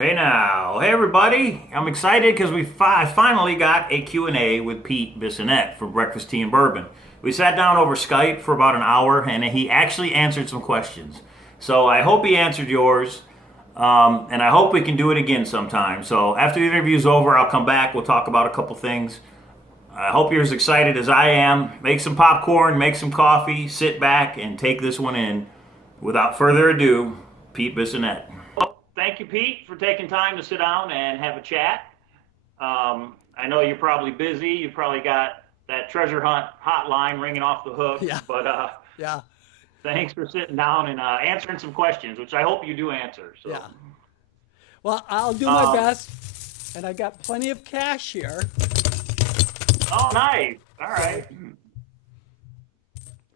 Hey now, hey everybody! I'm excited because I finally got a Q&A with Pete Bissonette from Breakfast Tea and Bourbon. We sat down over Skype for about an hour, and he actually answered some questions. So I hope he answered yours, and I hope we can do it again sometime. So after the interview's over, I'll come back. We'll talk about a couple things. I hope you're as excited as I am. Make some popcorn, make some coffee, sit back, and take this one in. Without further ado, Pete Bissonette. Well, thank you, Pete, for taking time to sit down and have a chat. I know you're probably busy. You probably got that treasure hunt hotline ringing off the hook. Yeah, But yeah, thanks for sitting down and answering some questions, which I hope you do answer. So, yeah. Well, I'll do my um, best, and I got plenty of cash here. oh, nice. All So right.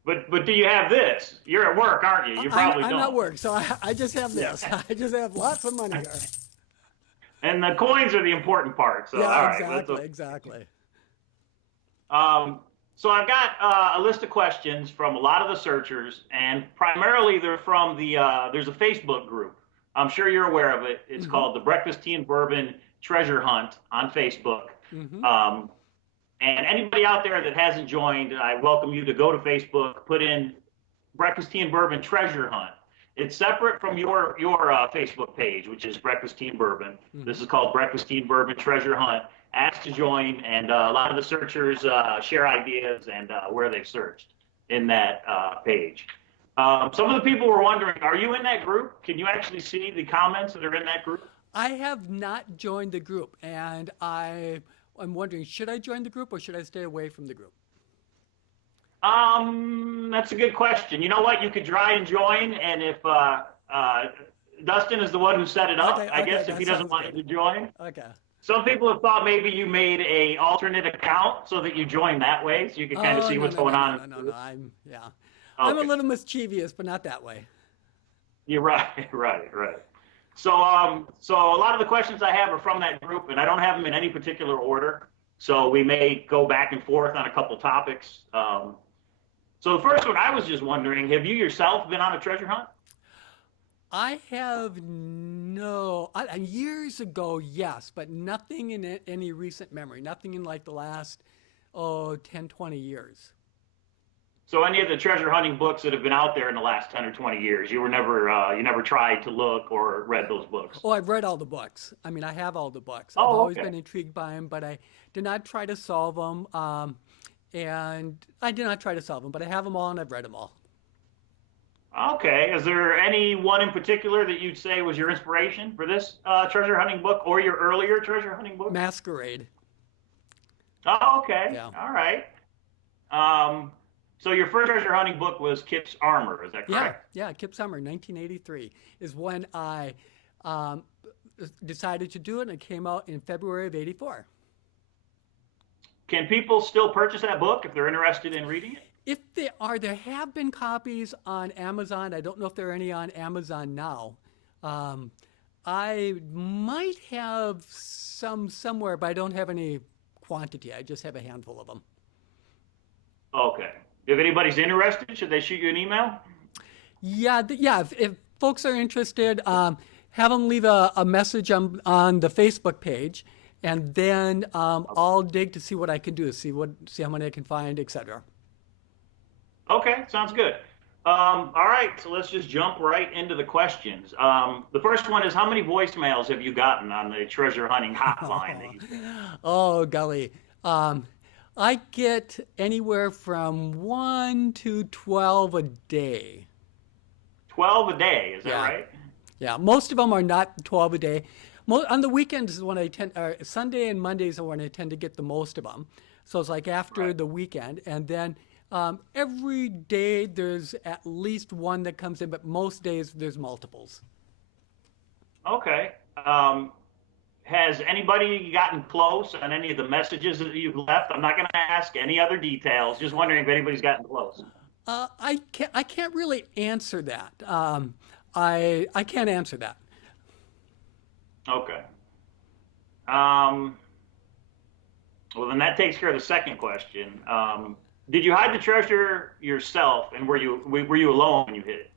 But do you have this? You're at work, aren't you? You probably I'm at don't. work, so I just have Yeah. this. I just have lots of money here. And the coins are the important part. So, Yeah, all right. That's exactly, okay. exactly. Um, so I've got a list of questions from a lot of the searchers, and primarily they're from there's a Facebook group. I'm sure you're aware of it. It's Mm-hmm, called the Breakfast Tea and Bourbon Treasure Hunt on Facebook. mm-hmm. Um, and anybody out there that hasn't joined, I welcome you to go to Facebook, put in Breakfast Tea and Bourbon Treasure Hunt. It's separate from your Facebook page, which is Breakfast Tea and Bourbon. Mm-hmm. This is called Breakfast Tea and Bourbon Treasure Hunt. Ask to join, and a lot of the searchers share ideas and where they've searched in that page. Some of the people were wondering, are you in that group? Can you actually see the comments that are in that group? I have not joined the group, and I'm wondering, should I join the group or should I stay away from the group? That's a good question. You know what? You could try and join, and if Dustin is the one who set it up, Okay, I okay, guess if that he doesn't sounds want good. you to join. Okay. Some people have thought maybe you made a alternate account so that you join that way, so you can kind of Oh, see no, what's no, no, going no, on in no, no, the no. group. Yeah. I'm a Okay, little mischievous, but not that way. you're right, right. So a lot of the questions I have are from that group, and I don't have them in any particular order. So we may go back and forth on a couple topics. So the first one, I was just wondering, have you yourself been on a treasure hunt? I have no, years ago, yes, but nothing in any recent memory, nothing in like the last, 10, 20 years. So any of the treasure hunting books that have been out there in the last 10 or 20 years, you never tried to look or read those books. Oh, I've read all the books. I mean, I have all the books. I've Oh, always okay. been intrigued by them, but I did not try to solve them. And I did not try to solve them, but I have them all and I've read them all. Okay. Is there any one in particular that you'd say was your inspiration for this treasure hunting book or your earlier treasure hunting books? Masquerade. Oh, okay. Yeah. All right. Um, so your first treasure hunting book was Kip's Armor, is that Yeah. correct? Yeah. Kip Summer, 1983 is when I um, decided to do it, and it came out in February of 84. Can people still purchase that book if they're interested in reading it? If they are, there have been copies on Amazon. I don't know if there are any on Amazon now. Um, I might have some somewhere, but I don't have any quantity. I just have a handful of them. Okay. If anybody's interested, should they shoot you an email? Yeah, yeah. If folks are interested, have them leave a message on the Facebook page, and then I'll dig to see what I can do, see how many I can find, etc. Okay, sounds good. All right, so let's just jump right into the questions. The first one is, how many voicemails have you gotten on the treasure hunting hotline that you say? Oh, golly. Um, I get anywhere from 1 to 12 a day. 12 a day, is that Yeah, right? yeah. Most of them are not 12 a day. On the weekends is when Sunday and Mondays are when I tend to get the most of them. So it's like after Right. the weekend. And then every day there's at least one that comes in, but most days there's multiples. Okay. Has anybody gotten close on any of the messages that you've left? I'm not going to ask any other details. Just wondering if anybody's gotten close. I can't really answer that. I can't answer that. Okay. Um, well, then that takes care of the second question. Did you hide the treasure yourself, and were you alone when you hid it?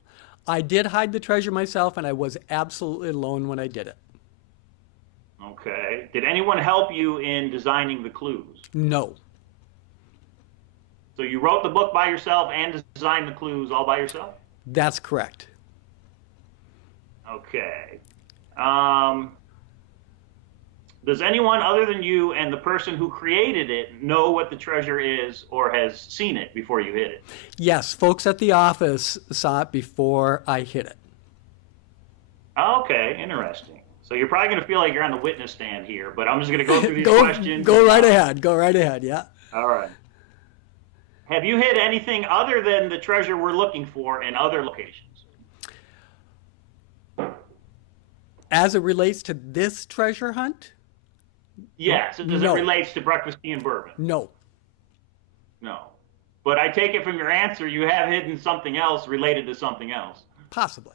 I did hide the treasure myself, and I was absolutely alone when I did it. Okay. Did anyone help you in designing the clues? No, So you wrote the book by yourself and designed the clues all by yourself? that's correct. Okay. Um, does anyone other than you and the person who created it know what the treasure is or has seen it before you hid it? Yes, folks at the office saw it before I hit it. Okay, interesting. So you're probably going to feel like you're on the witness stand here, but I'm just going to go through these Go, questions. go right ahead. Go right ahead. Yeah. All right. Have you hid anything other than the treasure we're looking for in other locations? As it relates to this treasure hunt, Yes. As No. it relates to Breakfast Tea and Bourbon? no, No. But I take it from your answer, you have hidden something else related to something else. possibly.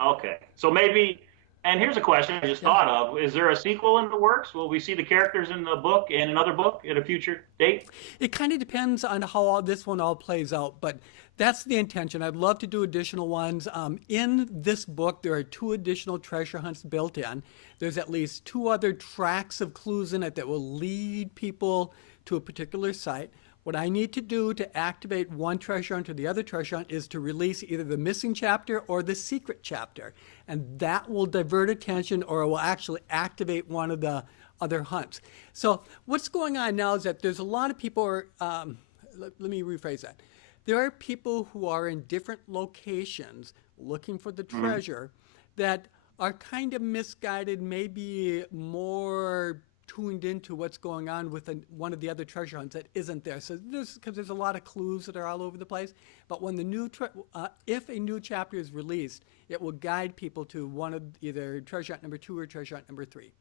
Okay. So maybe, and here's a question I just thought of. Is there a sequel in the works? Will we see the characters in the book in another book at a future date? It kind of depends on how this one all plays out, but that's the intention. I'd love to do additional ones. In this book, there are 2 additional treasure hunts built in. There's at least 2 other tracks of clues in it that will lead people to a particular site. What I need to do to activate one treasure hunt or the other treasure hunt is to release either the missing chapter or the secret chapter. And that will divert attention, or it will actually activate one of the other hunts. So what's going on now is that there's a lot of people, let me rephrase that. There are people who are in different locations looking for the treasure that are kind of misguided, maybe more tuned into what's going on with one of the other treasure hunts that isn't there. So because there's a lot of clues that are all over the place. But when the new if a new chapter is released, it will guide people to one of either treasure hunt number 2 or treasure hunt number 3.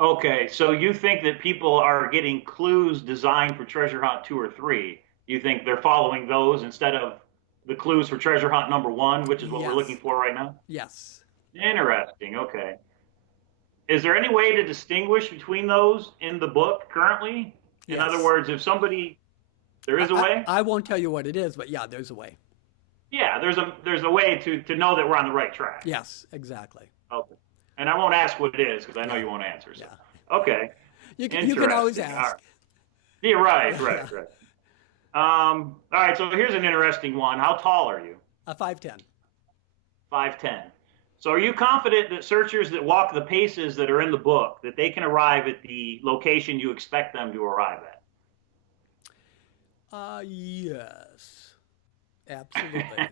Okay, so you think that people are getting clues designed for treasure hunt 2 or 3. You think they're following those instead of the clues for treasure hunt number 1, which is what we're looking for right now? Yes. Interesting. Okay. Is there any way to distinguish between those in the book currently? In Yes. other words, if somebody, there is a way? I won't tell you what it is, but yeah, there's a way. Yeah, there's a way to know that we're on the right track. Yes, exactly. Okay. And I won't ask what it is because I know you won't answer. So. Yeah. Okay. You can always Interesting. ask. All right. Yeah, right. All right, so here's an interesting one. How tall are you? 5'10". 5'10". So are you confident that searchers that walk the paces that are in the book, that they can arrive at the location you expect them to arrive at? Yes. Absolutely.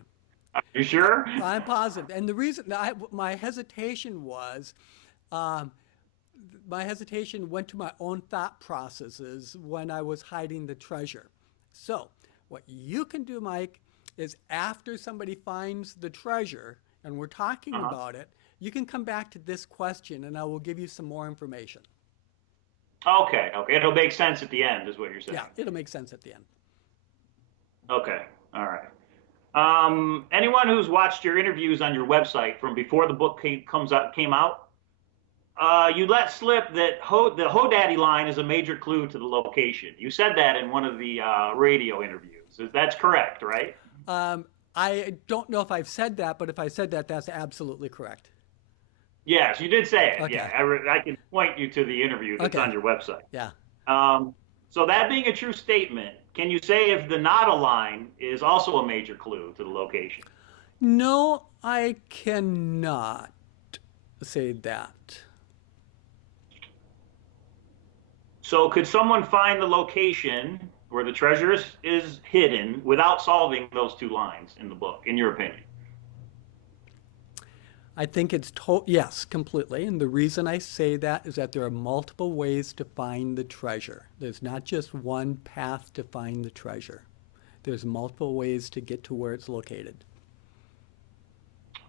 Are you sure? I'm positive. And the reason my hesitation was, my hesitation went to my own thought processes when I was hiding the treasure. So what you can do, Mike, is after somebody finds the treasure and we're talking about it, you can come back to this question and I will give you some more information. Okay. It'll make sense at the end is what you're saying. Yeah, it'll make sense at the end. Okay. All right. Anyone who's watched your interviews on your website from before the book came out, you let slip that the Hodaddy line is a major clue to the location. You said that in one of the radio interviews. That's correct, right? I don't know if I've said that, but if I said that, that's absolutely correct. Yes, you did say it. Okay. Yeah, I can point you to the interview that's on your website. Yeah. So that being a true statement, can you say if the Nada line is also a major clue to the location? No, I cannot say that. So could someone find the location where the treasure is hidden without solving those 2 lines in the book, in your opinion? I think it's yes, completely. And the reason I say that is that there are multiple ways to find the treasure. There's not just one path to find the treasure. There's multiple ways to get to where it's located.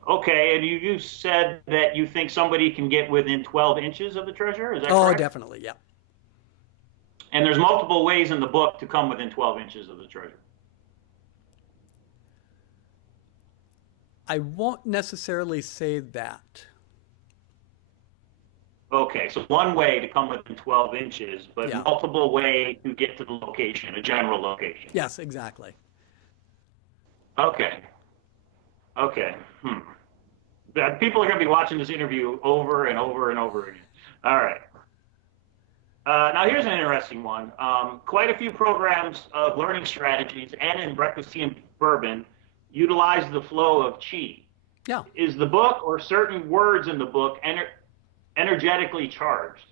Okay, and you said that you think somebody can get within 12 inches of the treasure, is that correct? Oh, definitely, yeah. And there's multiple ways in the book to come within 12 inches of the treasure. I won't necessarily say that. Okay, so one way to come within 12 inches, but Yeah. multiple ways to get to the location, a general location. Yes, exactly. Okay. People are going to be watching this interview over and over and over again. All right. Now here's an interesting one. Quite a few programs of learning strategies and in Breakfast Tea and Bourbon utilize the flow of chi. Yeah. Is the book or certain words in the book energetically charged?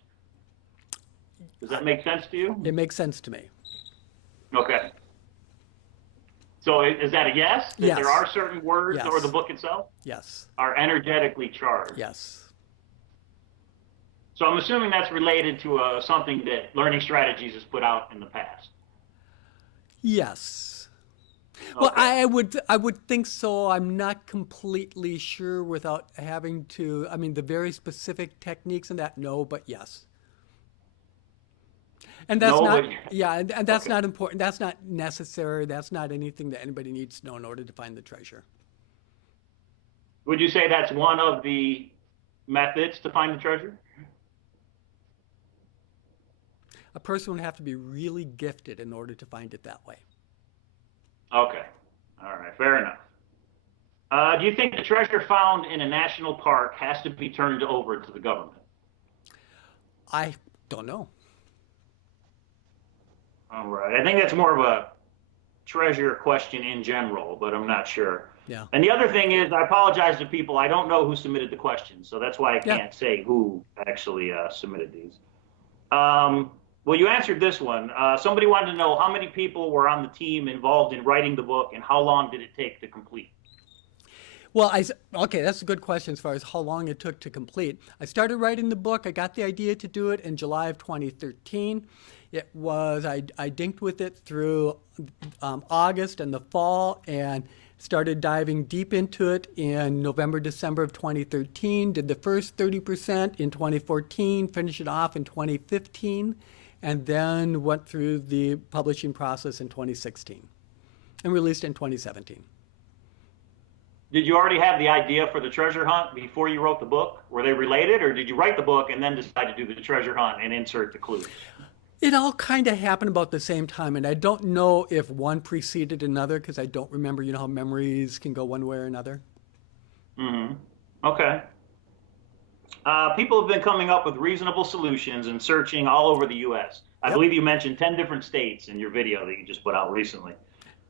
Does that make sense to you? It makes sense to me. Okay. So is that a yes? That Yes. there are certain words Yes. or the book itself Yes. are energetically charged? Yes. So I'm assuming that's related to something that Learning Strategies has put out in the past. Yes. Well, Okay. I would think so. I'm not completely sure without having to. I mean, the very specific techniques and that. No, but yes. And that's No, not. but Yeah, and that's okay. not important. That's not necessary. That's not anything that anybody needs to know in order to find the treasure. Would you say that's one of the methods to find the treasure? A person would have to be really gifted in order to find it that way. Okay. All right. Fair enough. Do you think the treasure found in a national park has to be turned over to the government? I don't know. All right. I think that's more of a treasure question in general, but I'm not sure. Yeah. And the other thing is, I apologize to people. I don't know who submitted the questions, so that's why I Yeah. can't say who actually submitted these. Well, you answered this one. Somebody wanted to know how many people were on the team involved in writing the book, and how long did it take to complete? Well, okay, that's a good question as far as how long it took to complete. I started writing the book. I got the idea to do it in July of 2013. It was, I dinked with it through August and the fall and started diving deep into it in November, December of 2013. Did the first 30% in 2014, finished it off in 2015, and then went through the publishing process in 2016 and released in 2017. Did you already have the idea for the treasure hunt before you wrote the book? Were they related, or did you write the book and then decide to do the treasure hunt and insert the clues? It all kind of happened about the same time, and I don't know if one preceded another because I don't remember, you know, how memories can go one way or another. Mm-hmm. Okay. People have been coming up with reasonable solutions and searching all over the U.S. I Yep. believe you mentioned 10 different states in your video that you just put out recently.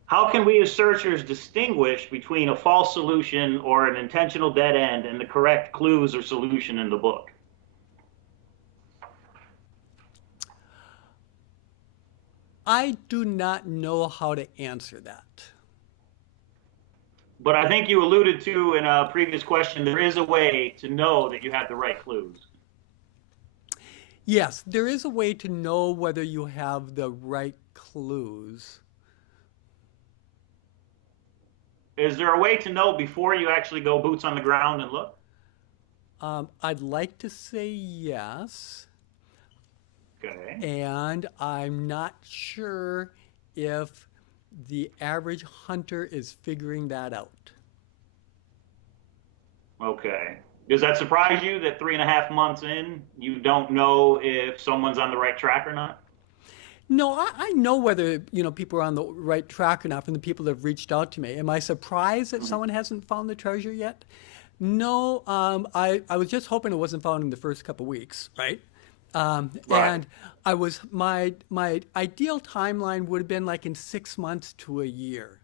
How can we as searchers distinguish between a false solution or an intentional dead end and the correct clues or solution in the book? I do not know how to answer that. But I think you alluded to in a previous question, there is a way to know that you have the right clues. Yes, there is a way to know whether you have the right clues. Is there a way to know before you actually go boots on the ground and look? I'd like to say yes, Okay. and I'm not sure if the average hunter is figuring that out. Okay. Does that surprise you that 3.5 months in, you don't know if someone's on the right track or not? No, I know whether, you know, people are on the right track or not from the people that have reached out to me. Am I surprised that someone hasn't found the treasure yet? No, I was just hoping it wasn't found in the first couple weeks, right? Right. And I was my ideal timeline would have been like in 6 months to a year,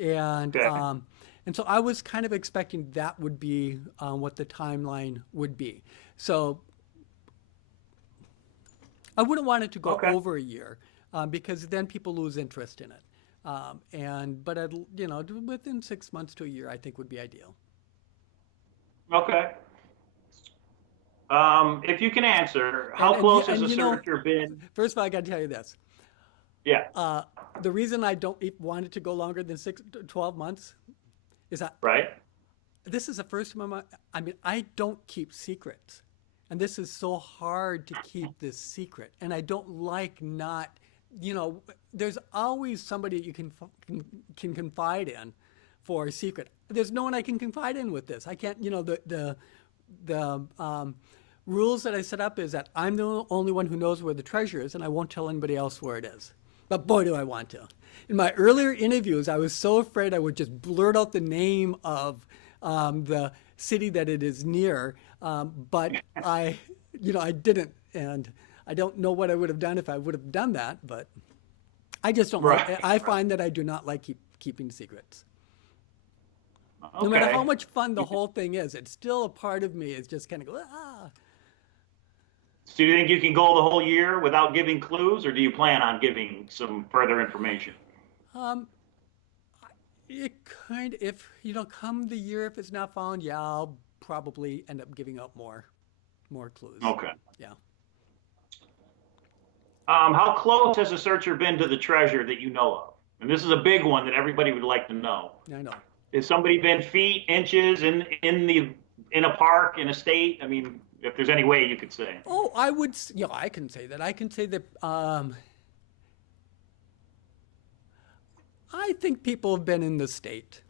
and Okay. and so I was kind of expecting that would be what the timeline would be. So I wouldn't want it to go Okay. over a year because then people lose interest in it. But you know, within 6 months to a year, I think would be ideal. Okay. If you can answer, how And close you- has and a you know- searcher been? First of all, I got to tell you this. Yeah. The reason I don't want it to go longer than 12 months is that Right. this is the first time I mean, I don't keep secrets. And this is so hard to keep this secret. And I don't like not, you know, there's always somebody you can confide in for a secret. There's no one I can confide in with this. I can't, you know, the rules that I set up is that I'm the only one who knows where the treasure is, and I won't tell anybody else where it is. But boy, do I want to. In my earlier interviews, I was so afraid I would just blurt out the name of the city that it is near. But I didn't, and I don't know what I would have done if I would have done that. But I just don't like. I find that I do not like keeping secrets. Okay. No matter how much fun the whole thing is, it's still a part of me is just kind of go, So do you think you can go the whole year without giving clues, or do you plan on giving some further information? It if come the year, if it's not found, yeah, I'll probably end up giving out more clues. Okay. Yeah. How close has a searcher been to the treasure that you know of? And this is a big one that everybody would like to know. I know. Has somebody been feet, inches in a park, in a state? I mean, if there's any way you could say. Oh, I can say that. I can say that. I think people have been in the state.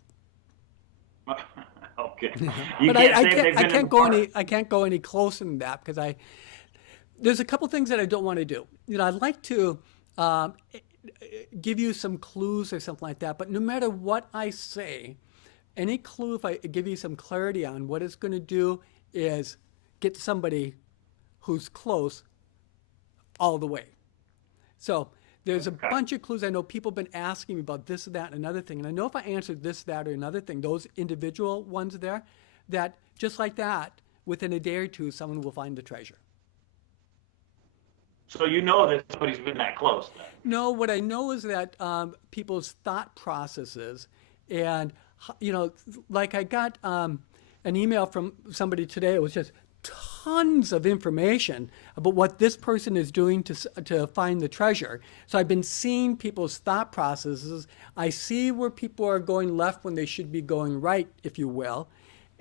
Okay. But I can't go any closer than that because there's a couple things that I don't want to do. I'd like to give you some clues or something like that, but no matter what I say, any clue, if I give you some clarity on, what it's going to do is get somebody who's close all the way. So there's a bunch of clues. I know people have been asking me about this, that, and another thing. And I know if I answered this, that, or another thing, those individual ones there, that just like that, within a day or two, someone will find the treasure. So you know that somebody's been that close then? No, what I know is that people's thought processes, and like I got an email from somebody today. It was just tons of information about what this person is doing to find the treasure. So I've been seeing people's thought processes. I see where people are going left when they should be going right, if you will.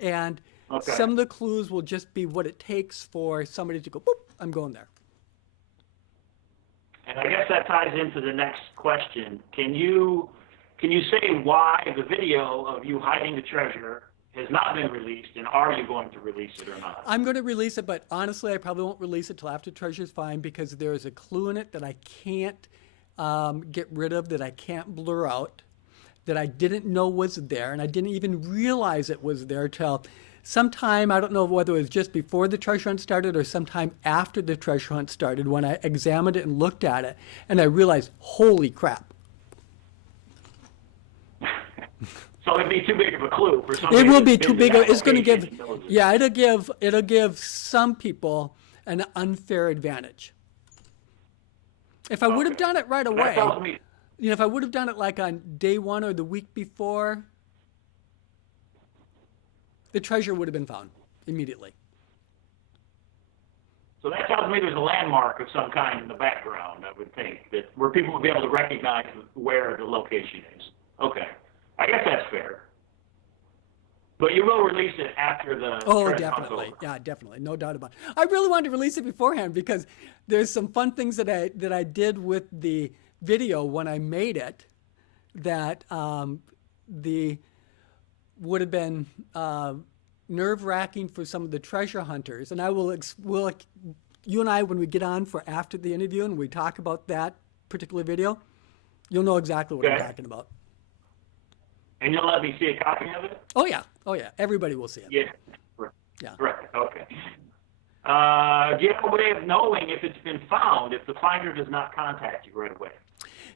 And some of the clues will just be what it takes for somebody to go, boop, I'm going there. And I guess that ties into the next question. Can you say why the video of you hiding the treasure has not been released, and are you going to release it or not? I'm going to release it, but honestly, I probably won't release it till after Treasure's Find because there is a clue in it that I can't get rid of, that I can't blur out, that I didn't know was there, and I didn't even realize it was there till sometime, I don't know whether it was just before the treasure hunt started or sometime after the treasure hunt started when I examined it and looked at it, and I realized, holy crap. So it'd be too big of a clue for somebody. It will be too big. It's going to give, it'll give some people an unfair advantage. If I would have done it right away, if I would have done it like on day one or the week before, the treasure would have been found immediately. So that tells me there's a landmark of some kind in the background, I would think, where people would be able to recognize where the location is. Okay. I guess that's fair. But you will release it after the definitely. Yeah, definitely. No doubt about it. I really wanted to release it beforehand because there's some fun things that I did with the video when I made it that would have been nerve-wracking for some of the treasure hunters. And you and I, when we get on for after the interview and we talk about that particular video, you'll know exactly what I'm talking about. And you'll let me see a copy of it? Oh, yeah. Everybody will see it. Yeah. Right. Yeah. Right. Okay. Do you have a way of knowing if it's been found if the finder does not contact you right away?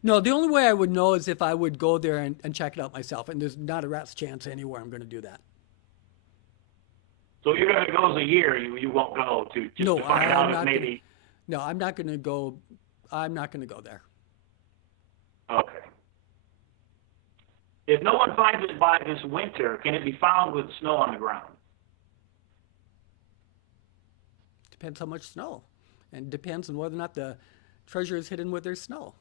No, the only way I would know is if I would go there and check it out myself. And there's not a rat's chance anywhere I'm going to do that. So you're going to go as a year, you won't go to find out if maybe... No, I'm not going to go. I'm not going to go there. Okay. If no one finds it by this winter, can it be found with snow on the ground? Depends how much snow. And depends on whether or not the treasure is hidden with their snow.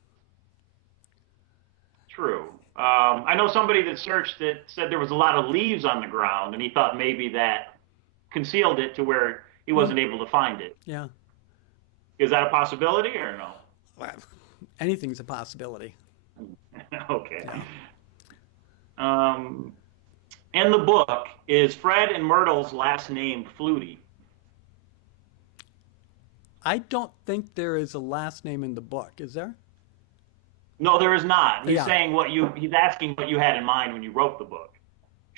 True. I know somebody that searched it said there was a lot of leaves on the ground, and he thought maybe that concealed it to where he wasn't able to find it. Yeah. Is that a possibility or no? Well, anything's a possibility. Okay. Yeah. In the book, is Fred and Myrtle's last name Flutie? I don't think there is a last name in the book. Is there? No, there is not. He's saying he's asking what you had in mind when you wrote the book.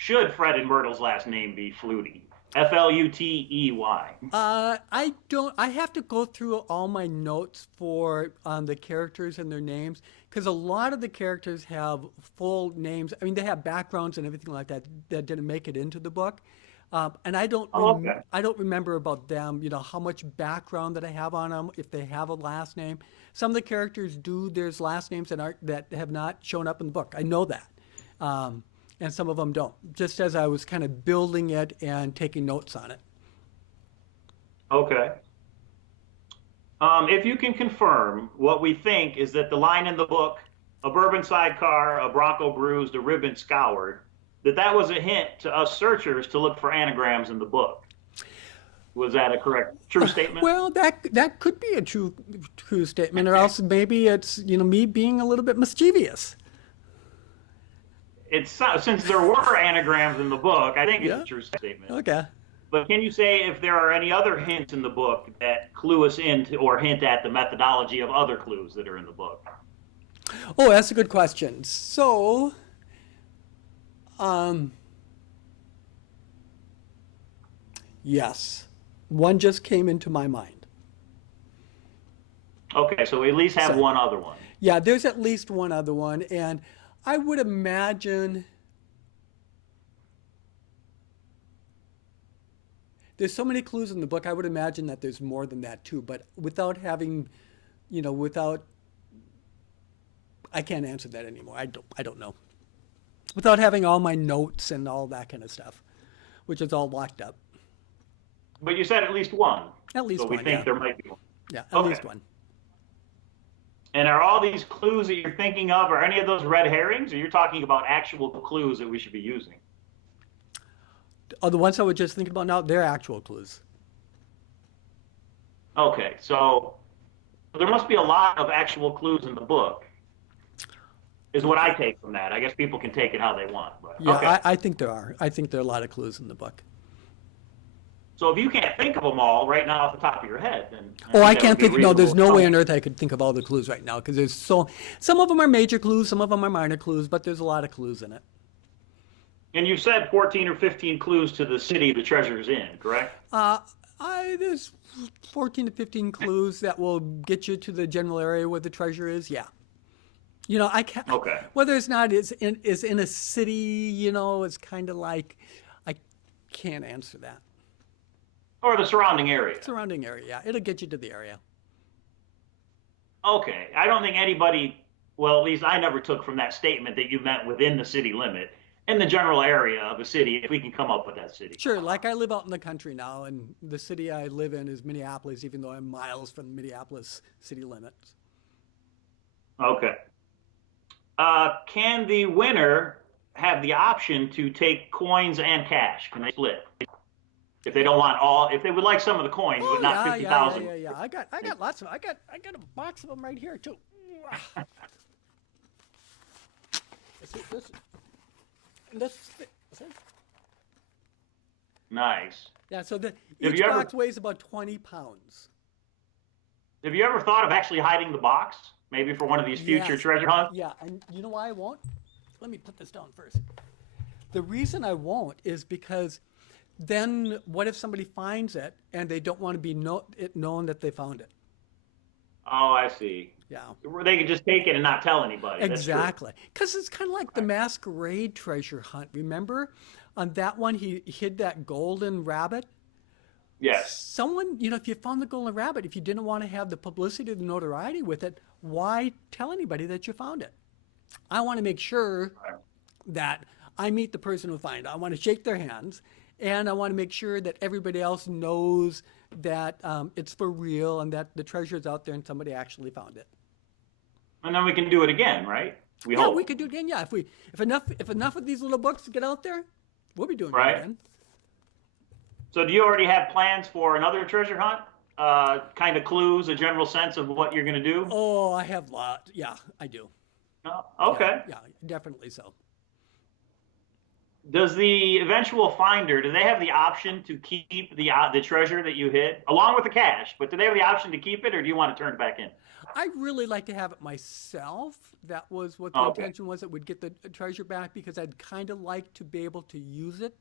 should Fred and Myrtle's last name be Flutie? Flutey. I don't. I have to go through all my notes for the characters and their names because a lot of the characters have full names. I mean, they have backgrounds and everything like that that didn't make it into the book. And I don't remember about them. You know how much background that I have on them if they have a last name. Some of the characters do. There's last names that have not shown up in the book. I know that. And some of them don't, just as I was kind of building it and taking notes on it. Okay. If you can confirm, what we think is that the line in the book, a bourbon sidecar, a Bronco bruised, a ribbon scoured, that was a hint to us searchers to look for anagrams in the book. Was that a true statement? Well, that could be a true statement, or else maybe it's me being a little bit mischievous. It's since there were anagrams in the book, I think it's a true statement. Okay. But can you say if there are any other hints in the book that clue us into or hint at the methodology of other clues that are in the book? Oh, that's a good question. So, yes, one just came into my mind. Okay, so we at least have one other one. Yeah, there's at least one other one, and I would imagine there's so many clues in the book. I would imagine that there's more than that too. But without having, I can't answer that anymore. I don't know. Without having all my notes and all that kind of stuff, which is all locked up. But you said at least one. At least one. So we think there might be one. Yeah, at least one. And are all these clues that you're thinking of, are any of those red herrings, or you're talking about actual clues that we should be using? Oh, the ones I was just thinking about now, they're actual clues. Okay, so there must be a lot of actual clues in the book, is what I take from that. I guess people can take it how they want. But, yeah, okay. I think there are. I think there are a lot of clues in the book. So if you can't think of them all right now off the top of your head, then I can't think. No, there's no way on earth I could think of all the clues right now because there's some of them are major clues, some of them are minor clues, but there's a lot of clues in it. And you said 14 or 15 clues to the city the treasure is in, correct? There's 14 to 15 clues that will get you to the general area where the treasure is. Yeah. I can't. Okay. Whether it's not is in a city. It's kind of like I can't answer that. Or the surrounding area. Surrounding area, yeah. It'll get you to the area. Okay. I don't think anybody, well, at least I never took from that statement that you meant within the city limit. In the general area of a city, if we can come up with that city. Sure. Like I live out in the country now, and the city I live in is Minneapolis, even though I'm miles from the Minneapolis city limits. Okay. Can the winner have the option to take coins and cash? Can they split? If they don't want if they would like some of the coins, but not 50,000. Yeah. I got lots of. I got a box of them right here too. Nice. Yeah. So each box weighs about 20 pounds. Have you ever thought of actually hiding the box, maybe for one of these future treasure hunts? Yeah, and you know why I won't? Let me put this down first. The reason I won't is because then what if somebody finds it and they don't want to be known that they found it? Oh, I see. Yeah. They can just take it and not tell anybody. Exactly. Because it's kind of like the Masquerade treasure hunt. Remember? On that one, he hid that golden rabbit. Yes. Someone, if you found the golden rabbit, if you didn't want to have the publicity, the notoriety with it, why tell anybody that you found it? I want to make sure that I meet the person who found it. I want to shake their hands. And I want to make sure that everybody else knows that it's for real and that the treasure is out there and somebody actually found it. And then we can do it again, right? We hope. Yeah, we could do it again. Yeah, if enough of these little books get out there, we'll be doing it again. So do you already have plans for another treasure hunt? Kind of clues, a general sense of what you're going to do? Oh, I have lots. Yeah, I do. Oh, okay. Yeah, definitely so. Does the eventual finder, do they have the option to keep the treasure that you hid along with the cash? But do they have the option to keep it, or do you want to turn it back in? I really like to have it myself. That was what the Okay. intention was, that we'd get the treasure back, because I'd kind of like to be able to use it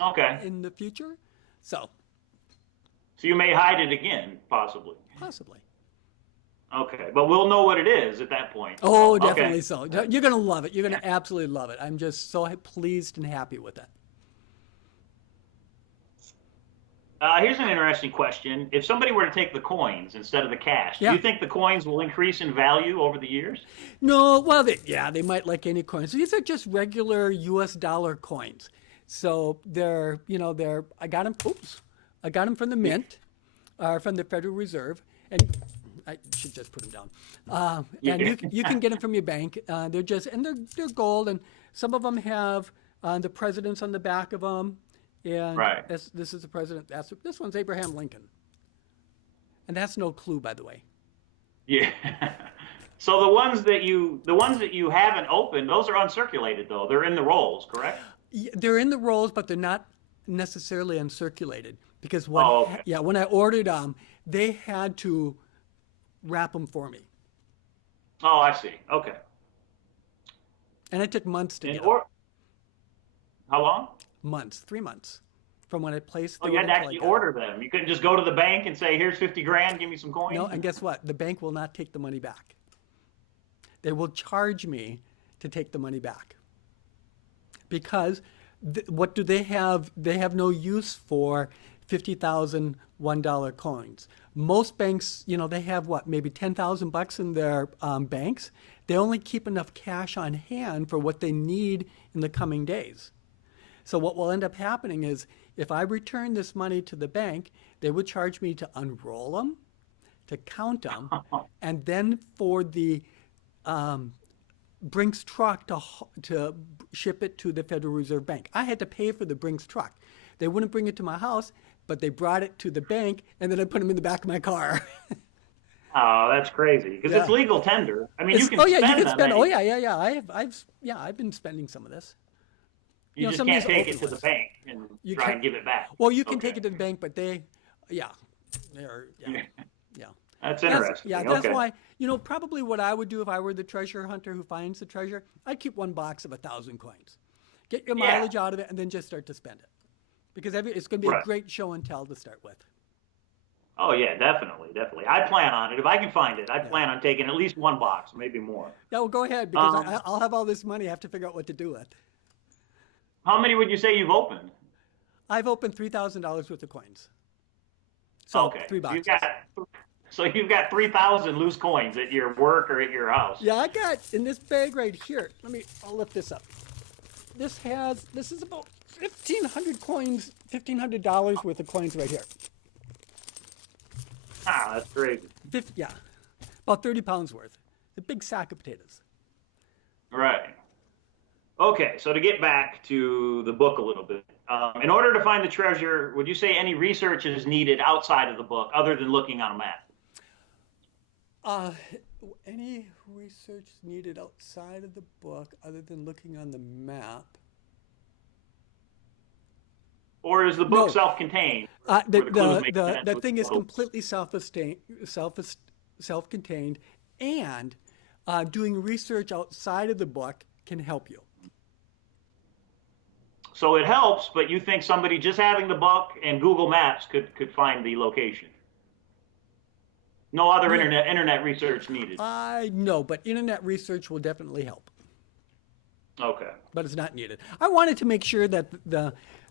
Okay. in the future. So, So you may hide it again, possibly. possibly. Okay, but we'll know what it is at that point. Oh, So, okay. definitely so. You're going to love it. You're going to absolutely love it. I'm just so pleased and happy with it. Here's an interesting question. If somebody were to take the coins instead of the cash, do Yeah. you think the coins will increase in value over the years? No, well, they might like any coins. These are just regular U.S. dollar coins. So I got them, I got them from the mint, from the Federal Reserve, and I should just put them down. And you can get them from your bank. They're gold, and some of them have the presidents on the back of them. And Right. this is the president. This one's Abraham Lincoln, and that's no clue, by the way. Yeah. So the ones that you haven't opened, those are uncirculated though. They're in the rolls, correct? They're in the rolls, but they're not necessarily uncirculated, because Oh, okay. when I ordered them, they had to wrap them for me, Oh, I see. Okay. and it took months to And get them. or how long? Months, 3 months, from when I placed Oh, the you had order to till I actually got it. order them. You couldn't just go to the bank and say, "Here's 50 grand, give me some coins." No, and guess what? The bank will not take the money back. They will charge me to take the money back, because what do they have? They have no use for 50,000 $1 coins. Most banks, they have what, maybe 10,000 bucks in their banks. They only keep enough cash on hand for what they need in the coming days. So what will end up happening is, if I return this money to the bank, they would charge me to unroll them, to count them, and then for the Brinks truck to ship it to the Federal Reserve Bank. I had to pay for the Brinks truck. They wouldn't bring it to my house, but they brought it to the bank, and then I put them in the back of my car. Oh, that's crazy because it's Yeah. legal tender. I mean, you can Oh yeah, spend you can them. spend. and Oh yeah. I've been spending some of this. You just some of can't these take it open to the ones. bank and You try can't- and give it back. Well, you can Okay. take it to the bank, but they're yeah. That's That's, interesting. yeah, that's Okay. why, probably what I would do if I were the treasure hunter who finds the treasure, I'd keep one box of 1,000 coins. Get your Yeah. mileage out of it, and then just start to spend it. Because it's going to be a Right. great show and tell to start with. Oh yeah, definitely, definitely. I plan on it if I can find it. I plan on taking at least one box, maybe more. Yeah, well, go ahead, because Um, I'll have all this money. I have to figure out what to do with. How many would you say you've opened? I've opened $3,000 worth of coins. So, Okay. 3 boxes. You've got 3,000 loose coins at your work or at your house. Yeah, I got in this bag right here. I'll lift this up. This is about 1,500 coins, $1,500 worth of coins right here. Ah, that's crazy. Yeah, about 30 pounds worth. A big sack of potatoes. Right. Okay, so to get back to the book a little bit, in order to find the treasure, would you say any research is needed outside of the book other than looking on a map? Any research needed outside of the book other than looking on the map? Or is the book No. self-contained? where the clues make sense The with thing is the book? completely self-contained, and doing research outside of the book can help you. So it helps, but you think somebody just having the book and Google Maps could find the location? No other internet research needed. I know, but internet research will definitely help. Okay. But it's not needed. I wanted to make sure that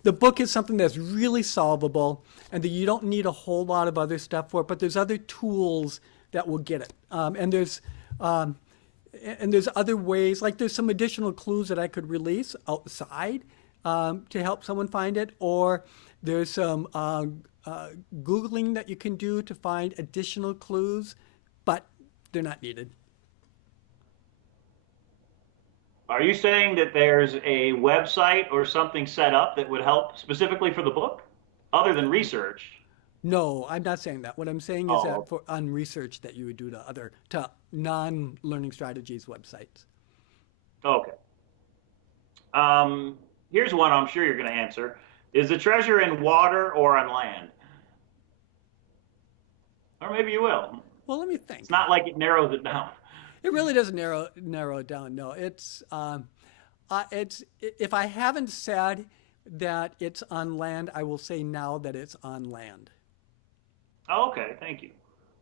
the book is something that's really solvable, and that you don't need a whole lot of other stuff for it. But there's other tools that will get it, and there's other ways. Like there's some additional clues that I could release outside to help someone find it, or there's some Googling that you can do to find additional clues, but they're not needed. Are you saying that there's a website or something set up that would help specifically for the book, other than research? No, I'm not saying that. What I'm saying is Oh. that on research that you would do to non-learning strategies websites. Okay. Here's one I'm sure you're going to answer. Is the treasure in water or on land? Or maybe you will. Well, let me It's think. not like it narrows it down. It really doesn't narrow it down. No, it's if I haven't said that it's on land, I will say now that it's on land. Oh, okay, thank you.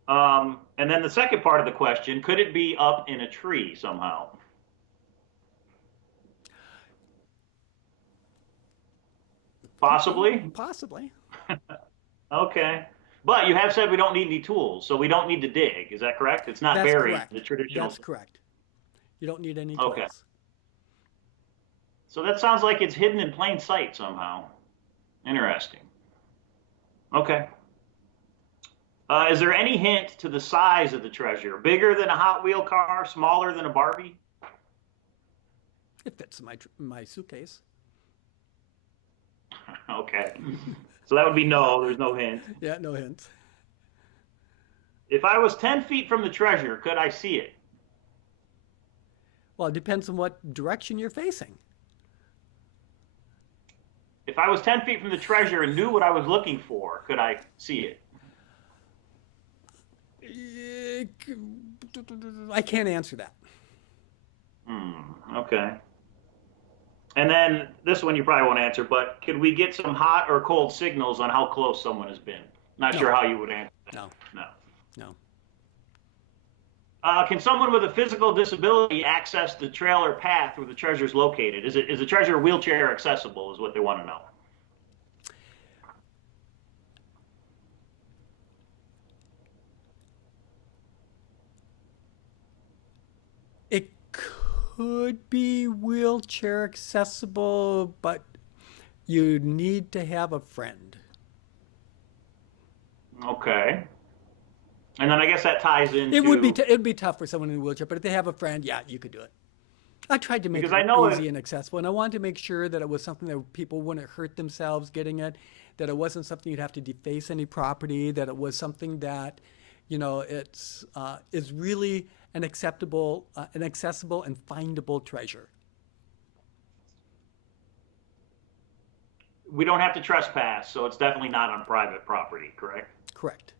And then the second part of the question, could it be up in a tree somehow? Possibly. Possibly. Okay. But you have said we don't need any tools, so we don't need to dig. Is that correct? It's not That's buried correct. in the traditional. That's correct. You don't need any Okay. tools. So that sounds like it's hidden in plain sight somehow. Interesting. Okay. Is there any hint to the size of the treasure? Bigger than a Hot Wheel car? Smaller than a Barbie? It fits my suitcase. Okay. So that would be no, there's no hint. Yeah, no hints. If I was 10 feet from the treasure, could I see it? Well, it depends on what direction you're facing. If I was 10 feet from the treasure and knew what I was looking for, could I see it? I can't answer that. Okay. And then this one you probably won't answer, but could we get some hot or cold signals on how close someone has been? Not No. sure how you would answer that. No. No. No. Can someone with a physical disability access the trail or path where the treasure is located? Is the treasure wheelchair accessible? Is what they want to know. It could be wheelchair accessible, but you need to have a friend. Okay. And then I guess that ties into It'd be tough for someone in a wheelchair, but if they have a friend, yeah, you could do it. I tried to make because it I know easy and accessible, and I wanted to make sure that it was something that people wouldn't hurt themselves getting it, that it wasn't something you'd have to deface any property, that it was something that, it's is really an accessible and findable treasure. we don't have to trespass, so it's definitely not on private property, correct? Correct.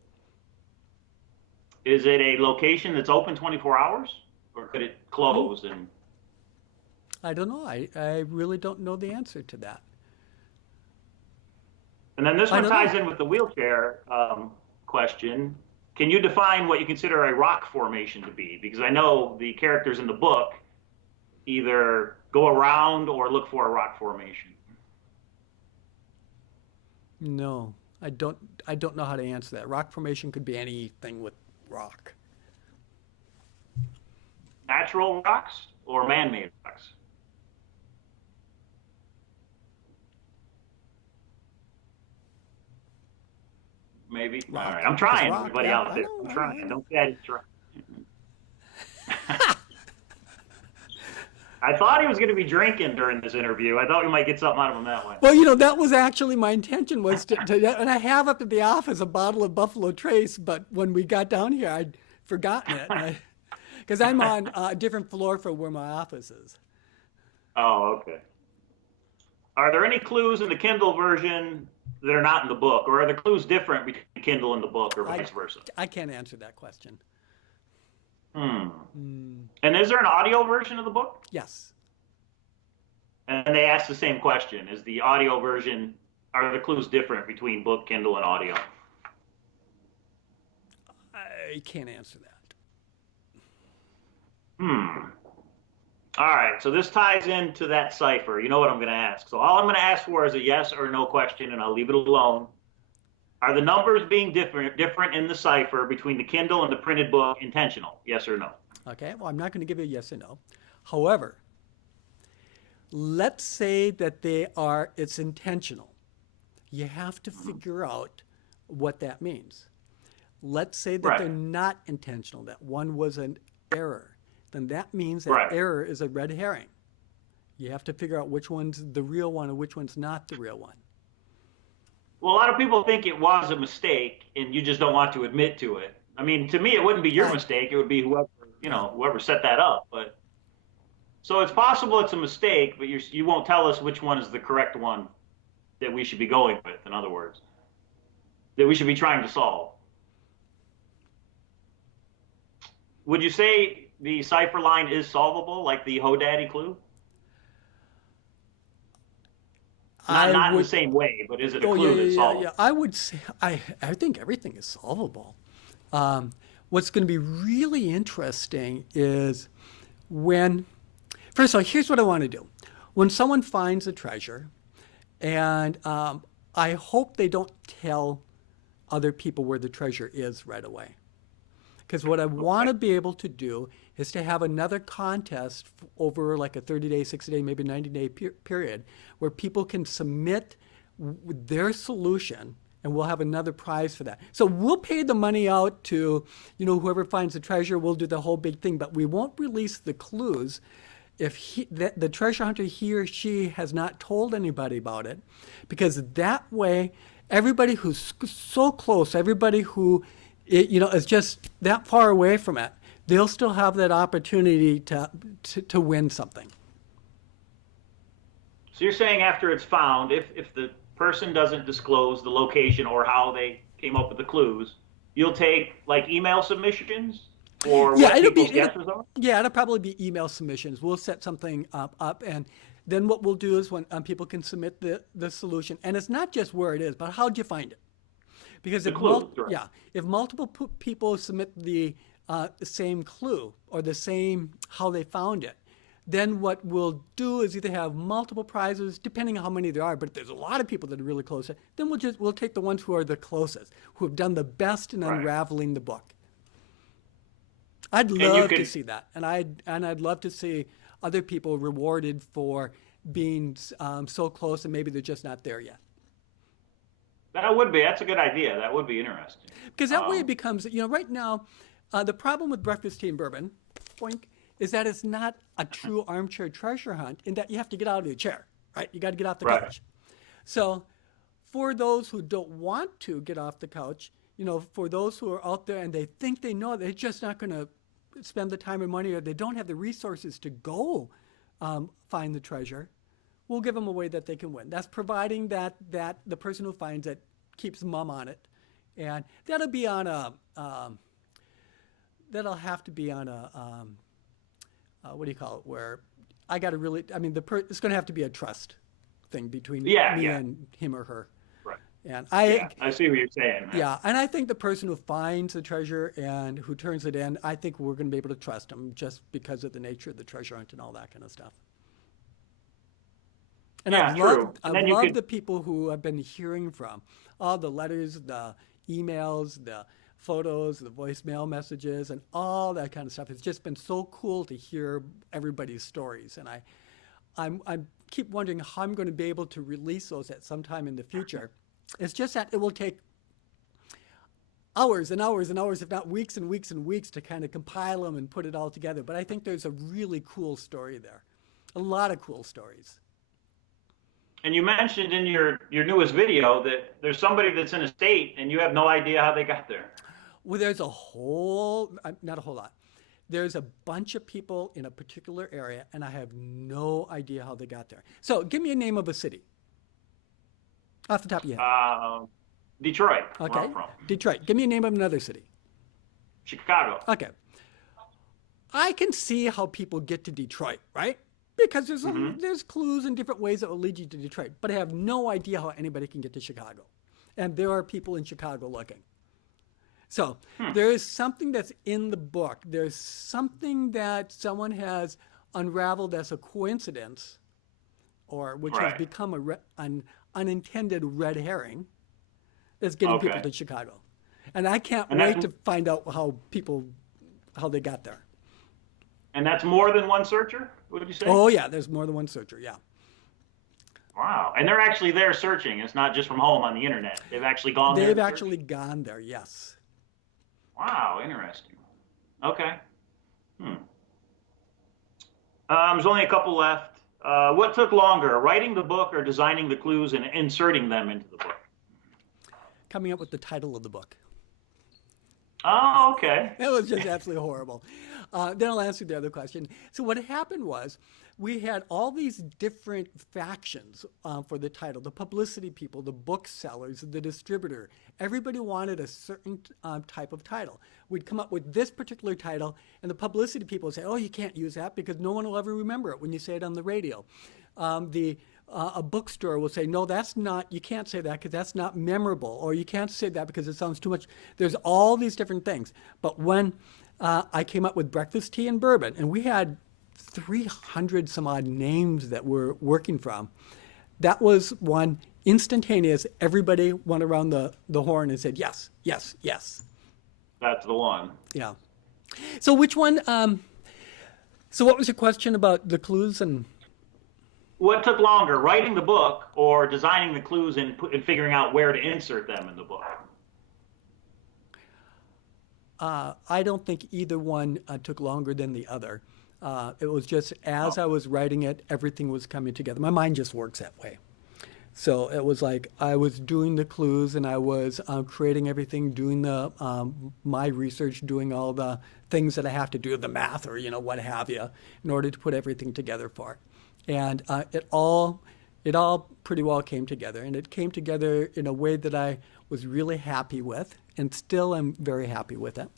Is it a location that's open 24 hours, or could it close? And I don't know. I really don't know the answer to that. then this I one don't ties know. in with the wheelchair question. Can you define what you consider a rock formation to be? Because I know the characters in the book either go around or look for a rock formation. No, I don't. I don't know how to answer that. Rock formation could be anything with rock. Natural rocks or man-made rocks? Maybe. Rock. All right, I'm It's trying, rock. everybody Yeah, out there. I'm trying. Don't say I didn't try. I thought he was going to be drinking during this interview. I thought we might get something out of him that way. Well, that was actually my intention was and I have up at the office a bottle of Buffalo Trace, but when we got down here, I'd forgotten it. Because I'm on a different floor from where my office is. Oh, okay. Are there any clues in the Kindle version that are not in the book, or are the clues different between the Kindle and the book, or vice versa? I can't answer that question. And is there an audio version of the book? Yes. And they ask the same question: is the audio version, are the clues different between book, Kindle, and audio? I can't answer that. All right, so this ties into that cipher. You know what I'm going to ask. So all I'm going to ask for is a yes or no question, and I'll leave it alone. Are the numbers being different in the cipher between the Kindle and the printed book intentional? Yes or no? Okay, well, I'm not going to give you a yes or no. However, let's say that it's intentional. You have to figure out what that means. Let's say that they're not intentional, that one was an error. Then that means that error is a red herring. You have to figure out which one's the real one and which one's not the real one. Well, a lot of people think it was a mistake, and you just don't want to admit to it. I mean, to me, it wouldn't be your mistake. It would be whoever set that up. But So it's possible it's a mistake, but you won't tell us which one is the correct one that we should be going with, in other words, that we should be trying to solve. Would you say the cipher line is solvable, like the Hodaddy clue? Not in the same way, but is it a Oh, clue that's yeah. solvable? I would say I think everything is solvable. What's going to be really interesting is when, first of all, here's what I want to do. When someone finds a treasure, and I hope they don't tell other people where the treasure is right away. Because what I want to be able to do is to have another contest over like a 30-day, 60-day, maybe 90-day period where people can submit their solution, and we'll have another prize for that. So we'll pay the money out to, whoever finds the treasure. We'll do the whole big thing, but we won't release the clues if the treasure hunter, he or she, has not told anybody about it, because that way everybody who's so close, everybody who is just that far away from it, they'll still have that opportunity to win something. So you're saying after it's found, if the person doesn't disclose the location or how they came up with the clues, you'll take like email submissions or what people's guesses are? Yeah, it'll probably be email submissions. We'll set something up, and then what we'll do is when people can submit the solution, and it's not just where it is, but how'd you find it? Because if multiple people submit the same clue or the same how they found it, then what we'll do is either have multiple prizes, depending on how many there are. But if there's a lot of people that are really close, then we'll take the ones who are the closest, who have done the best in unraveling the book. I'd love to see that, and I'd love to see other people rewarded for being so close, and maybe they're just not there yet. That's a good idea. That would be interesting. Because that way it becomes, right now, the problem with Breakfast Tea and Bourbon, is that it's not a true armchair treasure hunt in that you have to get out of your chair, right? You got to get off the couch. So for those who don't want to get off the couch, for those who are out there and they think they know, they're just not going to spend the time and money, or they don't have the resources to go find the treasure, we'll give them a way that they can win. That's providing that the person who finds it keeps mum on it. And that'll be on that'll have to be on what do you call it, where I got to really, it's going to have to be a trust thing between me and him or her. Right. And I see what you're saying. Man. Yeah, and I think the person who finds the treasure and who turns it in, I think we're going to be able to trust them just because of the nature of the treasure hunt and all that kind of stuff. And I love the people who I've been hearing from, all the letters, the emails, the photos, the voicemail messages, and all that kind of stuff. It's just been so cool to hear everybody's stories, and I keep wondering how I'm going to be able to release those at some time in the future. It's just that it will take hours and hours and hours, if not weeks and weeks and weeks, to kind of compile them and put it all together. But I think there's a really cool story there, a lot of cool stories. And you mentioned in your newest video that there's somebody that's in a state and you have no idea how they got there. Well, there's not a whole lot. There's a bunch of people in a particular area, and I have no idea how they got there. So give me a name of a city off the top of your head. Detroit. Okay. Where I'm from. Detroit. Give me a name of another city. Chicago. Okay. I can see how people get to Detroit, right? Because there's clues and different ways that will lead you to Detroit. But I have no idea how anybody can get to Chicago. And there are people in Chicago looking. So there is something that's in the book. There's something that someone has unraveled as a coincidence, or which has become an unintended red herring, that's getting people to Chicago. And I can't wait to find out how they got there. And that's more than one searcher, would you say? Oh, yeah, there's more than one searcher, yeah. Wow. And they're actually there searching. It's not just from home on the internet. They've actually gone there. They've actually gone there, yes. Wow, interesting. Okay. There's only a couple left. What took longer, writing the book or designing the clues and inserting them into the book? Coming up with the title of the book. Oh, okay. It was just absolutely horrible. Then I'll answer the other question. So what happened was we had all these different factions for the title, the publicity people, the booksellers, the distributor. Everybody wanted a certain type of title. We'd come up with this particular title, and the publicity people would say, oh, you can't use that because no one will ever remember it when you say it on the radio. A bookstore will say, no, that's not, you can't say that because that's not memorable, or you can't say that because it sounds too much. There's all these different things. But when I came up with Breakfast Tea and Bourbon, and we had 300 some odd names that we're working from, that was one instantaneous. Everybody went around the horn and said, yes, yes, yes. That's the one. Yeah. So which one, so what was your question about the clues and... What took longer, writing the book or designing the clues and figuring out where to insert them in the book? I don't think either one took longer than the other. It was just as I was writing it, everything was coming together. My mind just works that way. So it was like I was doing the clues and I was creating everything, doing the my research, doing all the things that I have to do, the math or what have you, in order to put everything together for it. And it all pretty well came together, and it came together in a way that I was really happy with, and still am very happy with it.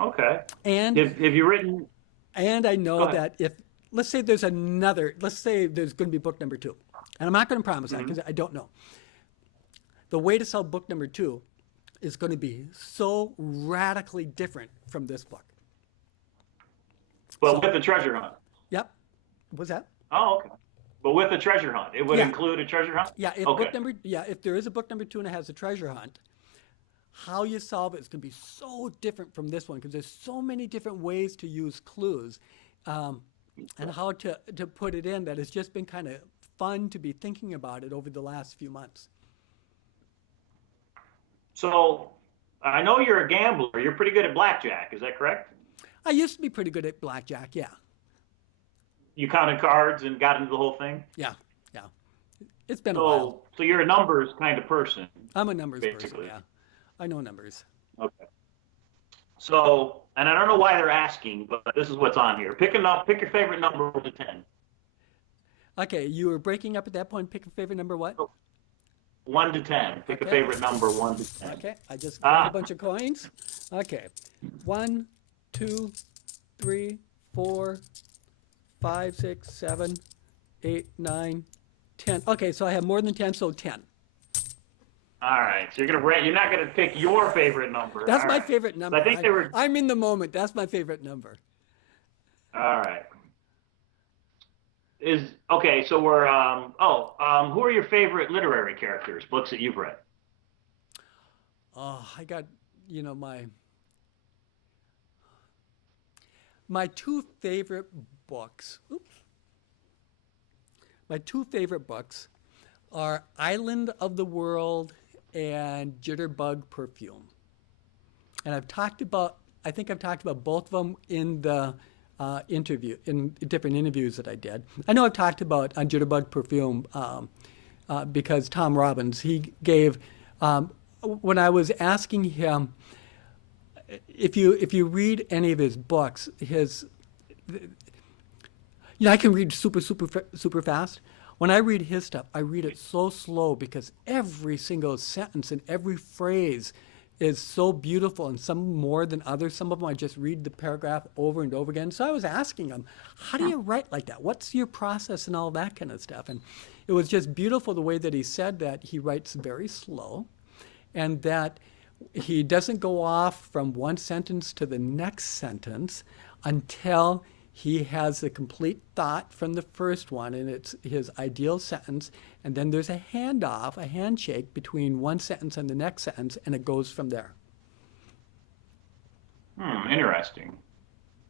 Okay. And have you written? And I know that let's say there's going to be book number 2, and I'm not going to promise that because I don't know. The way to sell book number 2 is going to be so radically different from this book. Well, with the treasure hunt. Yep. What's that? Oh, okay. But with the treasure hunt, it would include a treasure hunt? Yeah, if there is a book number 2 and it has a treasure hunt, how you solve it is going to be so different from this one because there's so many different ways to use clues and how to put it in that it's just been kind of fun to be thinking about it over the last few months. So I know you're a gambler. You're pretty good at blackjack. Is that correct? I used to be pretty good at blackjack, yeah. You counted cards and got into the whole thing? Yeah. It's been a while. So you're a numbers kind of person. I'm a numbers basically. person, yeah. I know numbers. Okay. So, and I don't know why they're asking, but this is what's on here. Pick your favorite number 1 to 10. Okay, you were breaking up at that point. Pick a favorite number what? 1 to 10. Pick a favorite number 1 to 10. Okay, I just got a bunch of coins. Okay, 1, 2, 3, 4, 5, 6, 7, 8, 9, 10. Okay, so I have more than 10, so 10. All right, so you're not gonna pick your favorite number. That's my favorite number. So I think I'm in the moment. That's my favorite number. All right. So we're who are your favorite literary characters, books that you've read? Oh, I got my 2 favorite books. My 2 favorite books are Island of the World and Jitterbug Perfume. And I think I've talked about both of them in the in different interviews that I did. I know I've talked about Jitterbug Perfume because Tom Robbins, he gave, when I was asking him, if you read any of his books, I can read super fast. When I read his stuff, I read it so slow because every single sentence and every phrase is so beautiful, and some more than others. Some of them I just read the paragraph over and over again. So I was asking him, how do you write like that? What's your process and all that kind of stuff? And it was just beautiful the way that he said that he writes very slow and that he doesn't go off from one sentence to the next sentence until he has a complete thought from the first one, and it's his ideal sentence, and then there's a handoff, a handshake between one sentence and the next sentence, and it goes from there. Interesting.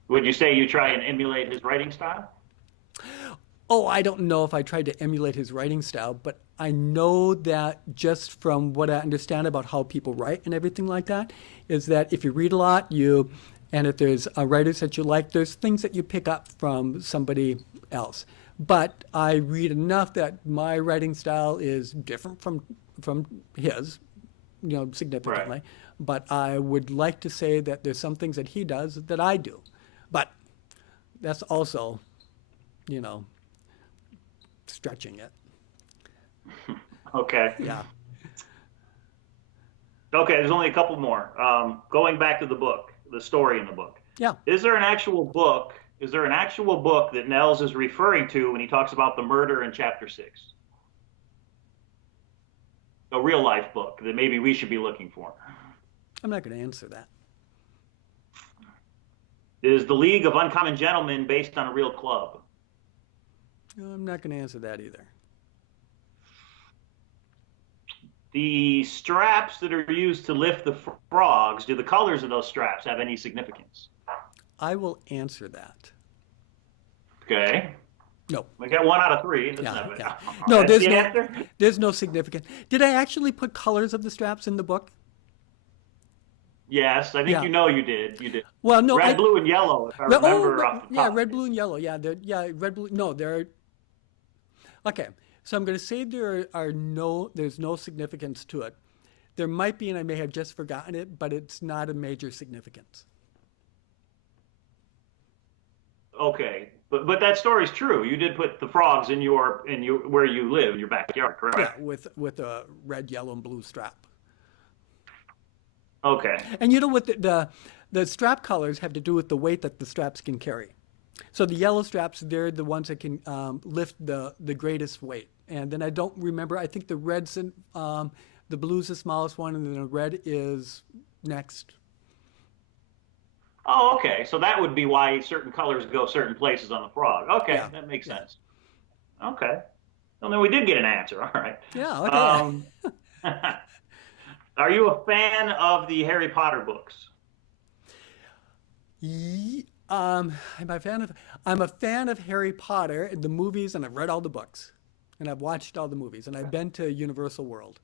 Would you say you try and emulate his writing style? Oh, I don't know if I tried to emulate his writing style, but I know that just from what I understand about how people write and everything like that, is that if you read a lot, and if there's writers that you like, there's things that you pick up from somebody else. But I read enough that my writing style is different from his, significantly. But I would like to say that there's some things that he does that I do. But that's also, stretching it. Okay. Yeah. Okay, there's only a couple more. Going back to the book, the story in the book. Yeah. Is there an actual book? Is there an actual book that Nels is referring to when he talks about the murder in chapter 6? A real life book that maybe we should be looking for. I'm not going to answer that. Is the League of Uncommon Gentlemen based on a real club? No, I'm not going to answer that either. The straps that are used to lift the frogs, do the colors of those straps have any significance? I will answer that. Okay. No. We got 1 out of 3. That's Yeah, not yeah. bad. No, That's the answer? there's no significance. Did I actually put colors of the straps in the book? Yes, I think Yeah. you did. You did. Well, no. Red, blue, and yellow, if I remember off the top. Yeah, red, blue, and yellow. Yeah, red, blue. No, there are. Okay, so I'm going to say there's no significance to it. There might be, and I may have just forgotten it, but it's not a major significance. Okay, but that story's true. You did put the frogs in where you live, in your backyard, correct? Yeah, with a red, yellow, and blue strap. Okay. And you know what the strap colors have to do with the weight that the straps can carry. So the yellow straps, they're the ones that can lift the greatest weight. And then I don't remember, I think the red's the blue's the smallest one, and then the red is next. Oh, okay. So that would be why certain colors go certain places on the frog. Okay, Yeah. that makes sense. Okay. Well, then we did get an answer. All right. Yeah, okay. Are you a fan of the Harry Potter books? I'm a fan of Harry Potter, the movies, and I've read all the books. And I've watched all the movies, and I've been to Universal World.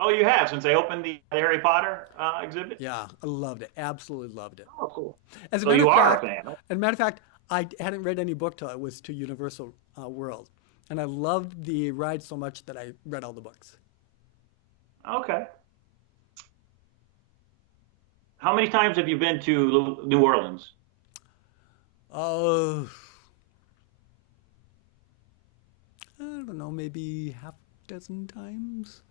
Oh, you have, since they opened the Harry Potter exhibit? Yeah, I loved it. Absolutely loved it. Oh, cool. As a So matter you of are fact, a fan. As a matter of fact, I hadn't read any book till I was to Universal World. And I loved the ride so much that I read all the books. Okay. How many times have you been to New Orleans? Oh, I don't know, maybe half a dozen times.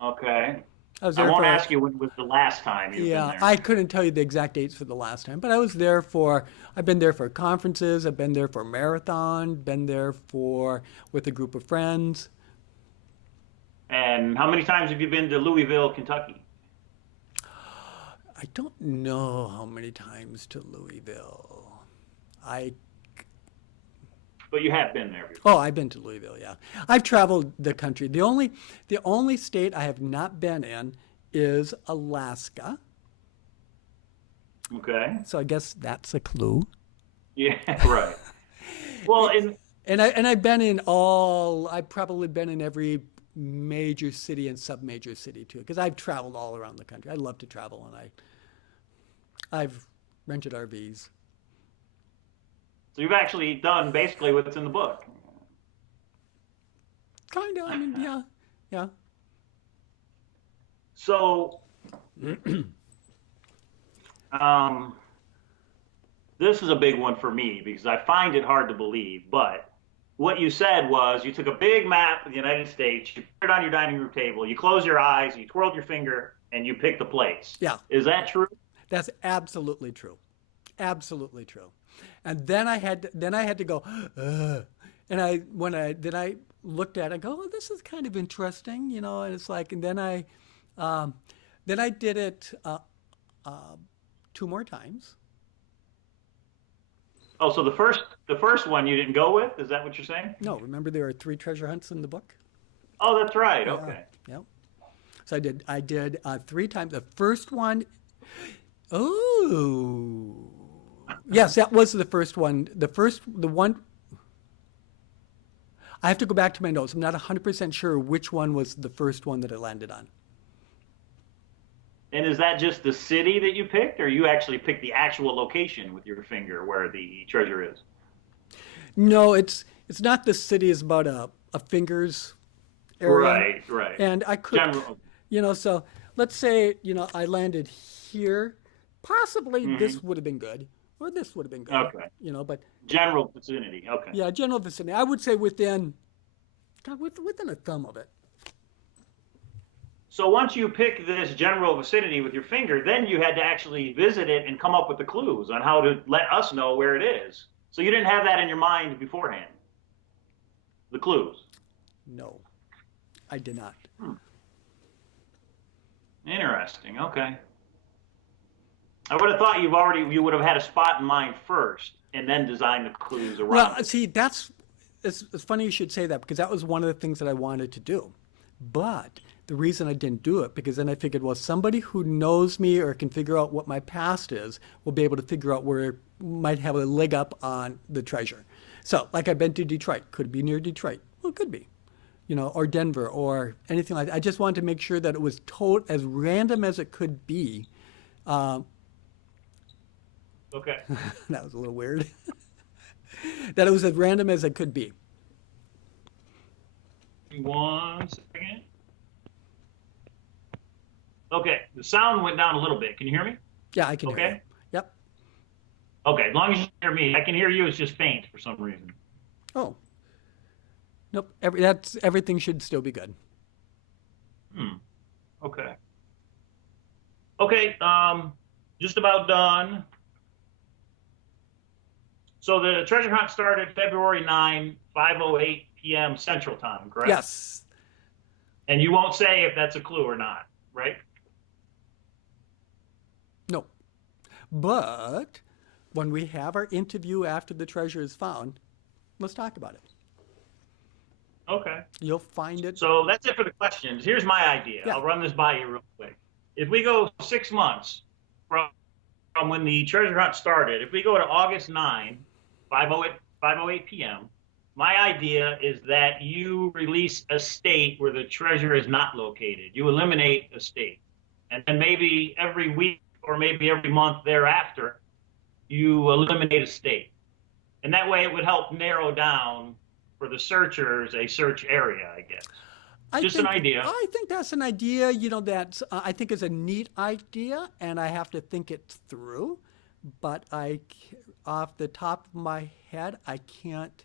Okay. I was I there won't for, ask you when was the last time you've been yeah, there. I couldn't tell you the exact dates for the last time, but I've been there for conferences, I've been there for a marathon, been there with a group of friends. And how many times have you been to Louisville, Kentucky? I don't know how many times to Louisville. But you have been there before. Oh, I've been to Louisville, yeah. I've traveled the country. The only state I have not been in is Alaska. Okay. So I guess that's a clue. Yeah, right. Well, I've probably been in every major city and sub-major city too, because I've traveled all around the country. I love to travel, and I've rented RVs. so you've actually done basically what's in the book. Kind of. I mean, yeah. So, this is a big one for me because I find it hard to believe, but what you said was you took a big map of the United States, you put it on your dining room table, you close your eyes, you twirled your finger, and you picked the place. Yeah. Is that true? That's absolutely true. Absolutely true. And then I had to go, and I looked at it, I go, oh, this is kind of interesting, and it's like, and then I did it 2 more times. Oh, so the first one you didn't go with? Is that what you're saying? No, remember there are 3 treasure hunts in the book? Oh, that's right. Okay. Yeah. So I did 3 times. The first one, oh, yes, that was the first one. The one, I have to go back to my notes. I'm not 100% sure which one was the first one that it landed on. And is that just the city that you picked, or you actually picked the actual location with your finger where the treasure is? No, it's not the city. It's about a finger's area. Right. And I could, General. so let's say, I landed here. Possibly Hmm. this would have been good, or this would have been good, Okay. but General vicinity. Okay. yeah, general vicinity. I would say within, within a thumb of it. So once you pick this general vicinity with your finger, then you had to actually visit it and come up with the clues on how to let us know where it is. So you didn't have that in your mind beforehand. The clues. No, I did not. Hmm. Interesting. Okay. I would have thought you would have had a spot in mind first and then designed the clues around Well, it. see, it's funny you should say that because that was one of the things that I wanted to do. But the reason I didn't do it, because then I figured, well, somebody who knows me or can figure out what my past is will be able to figure out where it might have a leg up on the treasure. So, like I've been to Detroit, could be near Detroit. Well, it could be, or Denver or anything like that. I just wanted to make sure that it was as random as it could be. Okay. That was a little weird. That it was as random as it could be. 1 second. Okay, the sound went down a little bit. Can you hear me? Yeah, I can hear you. Okay. Yep. Okay, as long as you hear me, I can hear you. It's just faint for some reason. Oh, nope. Everything should still be good. Okay. Okay. Just about done. So the treasure hunt started February 9, 5:08 p.m. Central Time, correct? Yes. And you won't say if that's a clue or not, right? No. But when we have our interview after the treasure is found, let's talk about it. Okay. You'll find it. So that's it for the questions. Here's my idea. Yeah. I'll run this by you real quick. If we go 6 months from when the treasure hunt started, if we go to August 9, 5:08 p.m., my idea is that you release a state where the treasure is not located. You eliminate a state. And then maybe every week or maybe every month thereafter, you eliminate a state. And that way it would help narrow down for the searchers a search area, I guess. An idea. I think that's an idea, that I think is a neat idea, and I have to think it through. But off the top of my head, I can't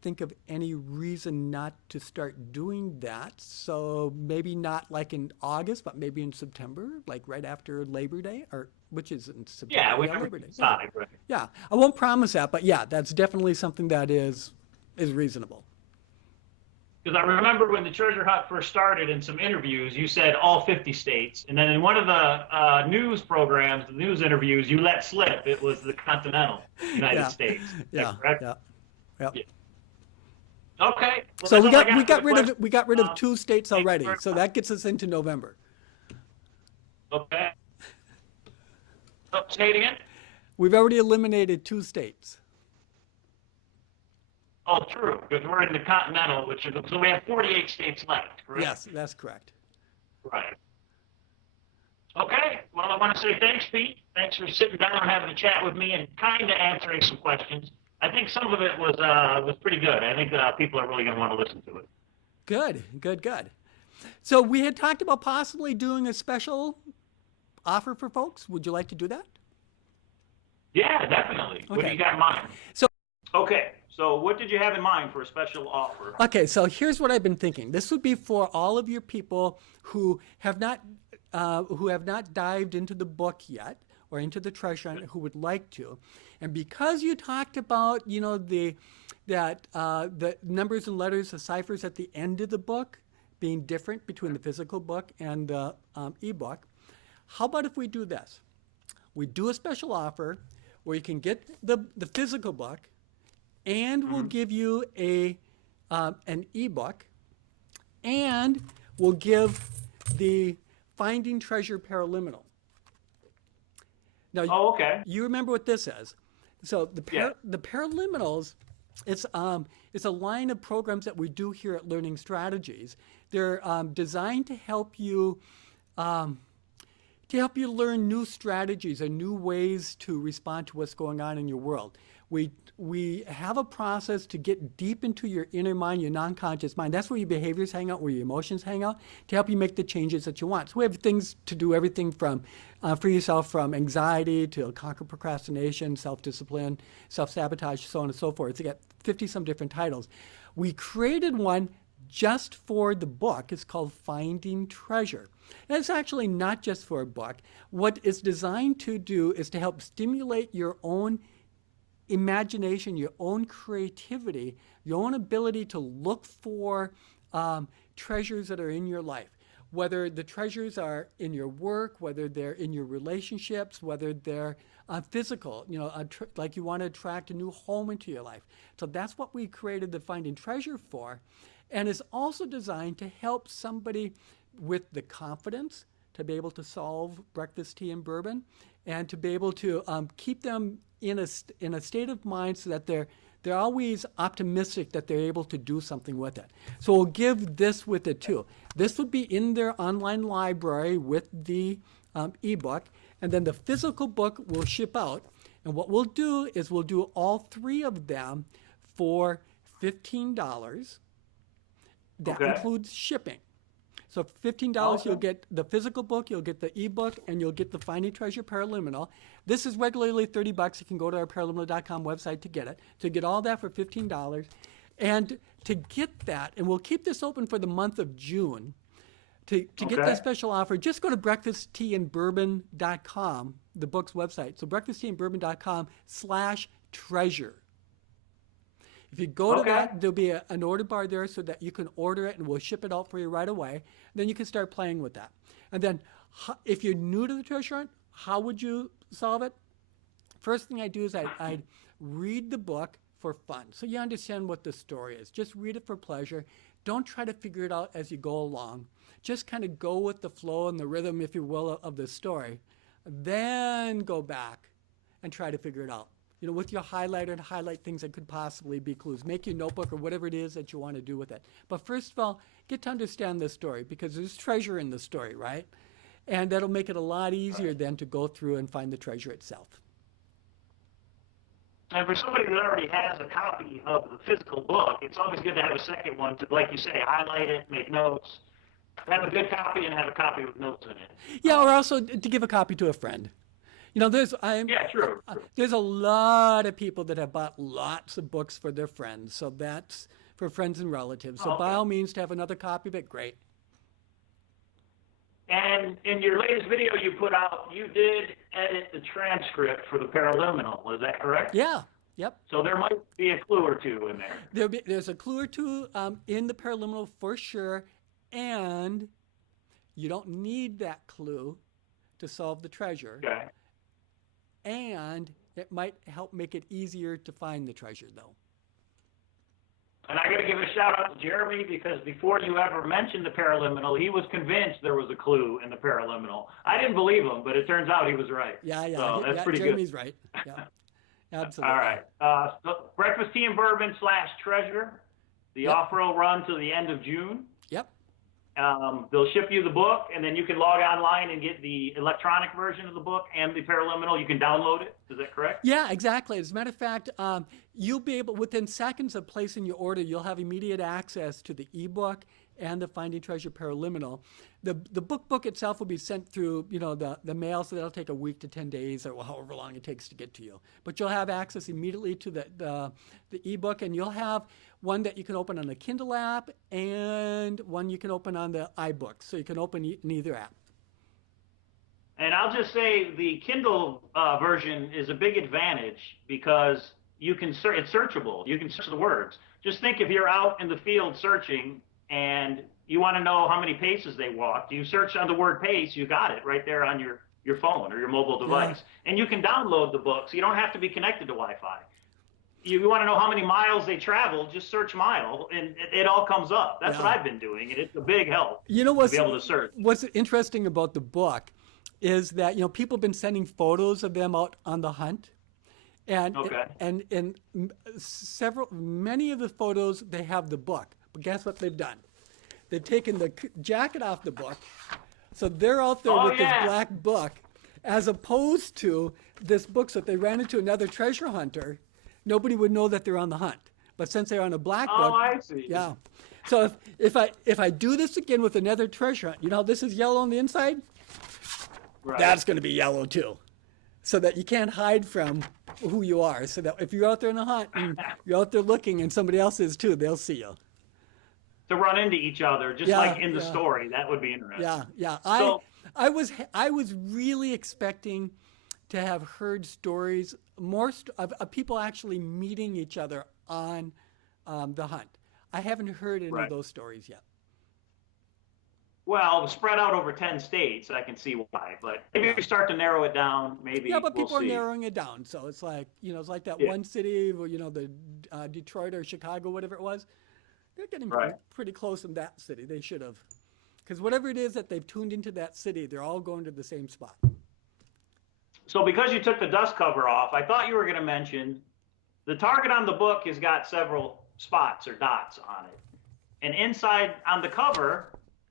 think of any reason not to start doing that. So maybe not like in August, but maybe in September, like right after Labor Day, or which is in September. Yeah, Labor Day. Decide, right. Yeah, I won't promise that, but yeah, that's definitely something that is reasonable. Because I remember when the treasure hunt first started in some interviews, you said all 50 states. And then in one of the news programs, the news interviews, you let slip it was the continental United States. Yeah. Correct? Yeah. Okay. Well, So we that's all I we got rid of 2 states thank you already. very So much. that gets us into November. Okay. Oh, say it again. We've already eliminated 2 states. Oh, true. Because we're in the continental, so we have 48 states left, correct? Yes, that's correct. Right. Okay. Well, I want to say thanks, Pete. Thanks for sitting down and having a chat with me and kind of answering some questions. I think some of it was pretty good. I think people are really going to want to listen to it. Good. So we had talked about possibly doing a special offer for folks. Would you like to do that? Yeah, definitely. What do you got in mind? Okay. So what did you have in mind for a special offer? Okay, so here's what I've been thinking. This would be for all of your people who have not dived into the book yet or into the treasure hunt who would like to. And because you talked about, the numbers and letters, the ciphers at the end of the book being different between the physical book and the ebook, how about if we do this? We do a special offer where you can get the physical book, and we'll give you an ebook, and we'll give the Finding Treasure Paraliminal. Now, okay. You remember what this is. So the Paraliminals, it's a line of programs that we do here at Learning Strategies. They're designed to help you learn new strategies and new ways to respond to what's going on in your world. We we have a process to get deep into your inner mind, your non-conscious mind. That's where your behaviors hang out, where your emotions hang out, to help you make the changes that you want. So we have things to do, everything from for yourself, from anxiety to conquer procrastination, self-discipline, self-sabotage, so on and so forth. It's got 50-some different titles. We created one just for the book. It's called Finding Treasure. And it's actually not just for a book. What it's designed to do is to help stimulate your own imagination, your own creativity, your own ability to look for treasures that are in your life. Whether the treasures are in your work, whether they're in your relationships, whether they're physical, like you want to attract a new home into your life. So that's what we created the Finding Treasure for. And it's also designed to help somebody with the confidence to be able to solve breakfast tea and bourbon, and to be able to keep them in a state of mind so that they're always optimistic that they're able to do something with it. So we'll give this with it too. This would be in their online library with the ebook, and then the physical book will ship out. And what we'll do is we'll do all three of them for $15. That includes shipping. So for $15, you'll get the physical book, you'll get the ebook, and you'll get the Finding Treasure Paraliminal. This is regularly $30. You can go to our paraliminal.com website to get it. To get all that for $15. And to get that, and we'll keep this open for the month of June, to get that special offer, just go to breakfastteaandbourbon.com, the book's website. So breakfastteaandbourbon.com/treasure. If you go to that, there'll be an order bar there so that you can order it, and we'll ship it out for you right away. Then you can start playing with that. And then if you're new to the treasure hunt, how would you solve it? First thing I do is I'd read the book for fun. So you understand what the story is. Just read it for pleasure. Don't try to figure it out as you go along. Just kind of go with the flow and the rhythm, if you will, of the story. Then go back and try to figure it out. With your highlighter, and highlight things that could possibly be clues. Make your notebook or whatever it is that you want to do with it. But first of all, get to understand the story, because there's treasure in the story, right? And that'll make it a lot easier then to go through and find the treasure itself. And for somebody that already has a copy of the physical book, it's always good to have a second one to, like you say, highlight it, make notes, have a good copy, and have a copy with notes in it. Yeah, or also to give a copy to a friend. There's a lot of people that have bought lots of books for their friends. So that's for friends and relatives. So by all means, to have another copy of it, great. And in your latest video you put out, you did edit the transcript for the Paraliminal. Is that correct? Yeah. Yep. So there might be a clue or two in there. There's a clue or two in the Paraliminal for sure. And you don't need that clue to solve the treasure. Okay. And it might help make it easier to find the treasure, though. And I got to give a shout out to Jeremy, because before you ever mentioned the Paraliminal, he was convinced there was a clue in the Paraliminal. I didn't believe him, but it turns out he was right. Yeah. So that's pretty Jeremy's good. right. Yeah, absolutely. All right. So Breakfast Tea and Bourbon /Treasure. The offer will run till the end of June. Yep. They'll ship you the book, and then you can log online and get the electronic version of the book and the Paraliminal. You can download it. Is that correct? Yeah, exactly. As a matter of fact, you'll be able, within seconds of placing your order, you'll have immediate access to the ebook and the Finding Treasure Paraliminal. The book itself will be sent through, the mail, so that'll take a week to 10 days or however long it takes to get to you. But you'll have access immediately to the ebook, and you'll have one that you can open on the Kindle app and one you can open on the iBooks. So you can open in either app. And I'll just say the Kindle version is a big advantage because you can it's searchable. You can search the words. Just think, if you're out in the field searching and you want to know how many paces they walked, you search on the word pace, you got it right there on your phone or your mobile device. Yeah. And you can download the book, so you don't have to be connected to Wi-Fi. You want to know how many miles they traveled, just search mile, and it all comes up. That's what I've been doing, and it's a big help to be able to search. What's interesting about the book is that, people have been sending photos of them out on the hunt. And many of the photos, they have the book. But guess what they've done? They've taken the jacket off the book. So they're out there with this black book, as opposed to this book. So if they ran into another treasure hunter, nobody would know that they're on the hunt. But since they're on a black Oh, book, I see. yeah. So if I do this again with another treasure hunt, how this is yellow on the inside, Right. that's going to be yellow too, so that you can't hide from who you are. So that if you're out there in a hunt and you're out there looking, and somebody else is too, they'll see you. To run into each other, just Yeah, like in the yeah. story. That would be interesting. Yeah, yeah. So, I was really expecting to have heard stories of people actually meeting each other on the hunt. I haven't heard any Right. of those stories yet. well, spread out over 10 states, I can see why. But maybe if we start to narrow it down, maybe Yeah, but we'll people see. are narrowing it down. So it's like, it's like that Yeah. one city, where, the Detroit or Chicago, whatever it was. They're getting Right. pretty close in that city. They should have. Because whatever it is that they've tuned into that city, they're all going to the same spot. So because you took the dust cover off, I thought you were going to mention the target on the book has got several spots or dots on it. And inside on the cover,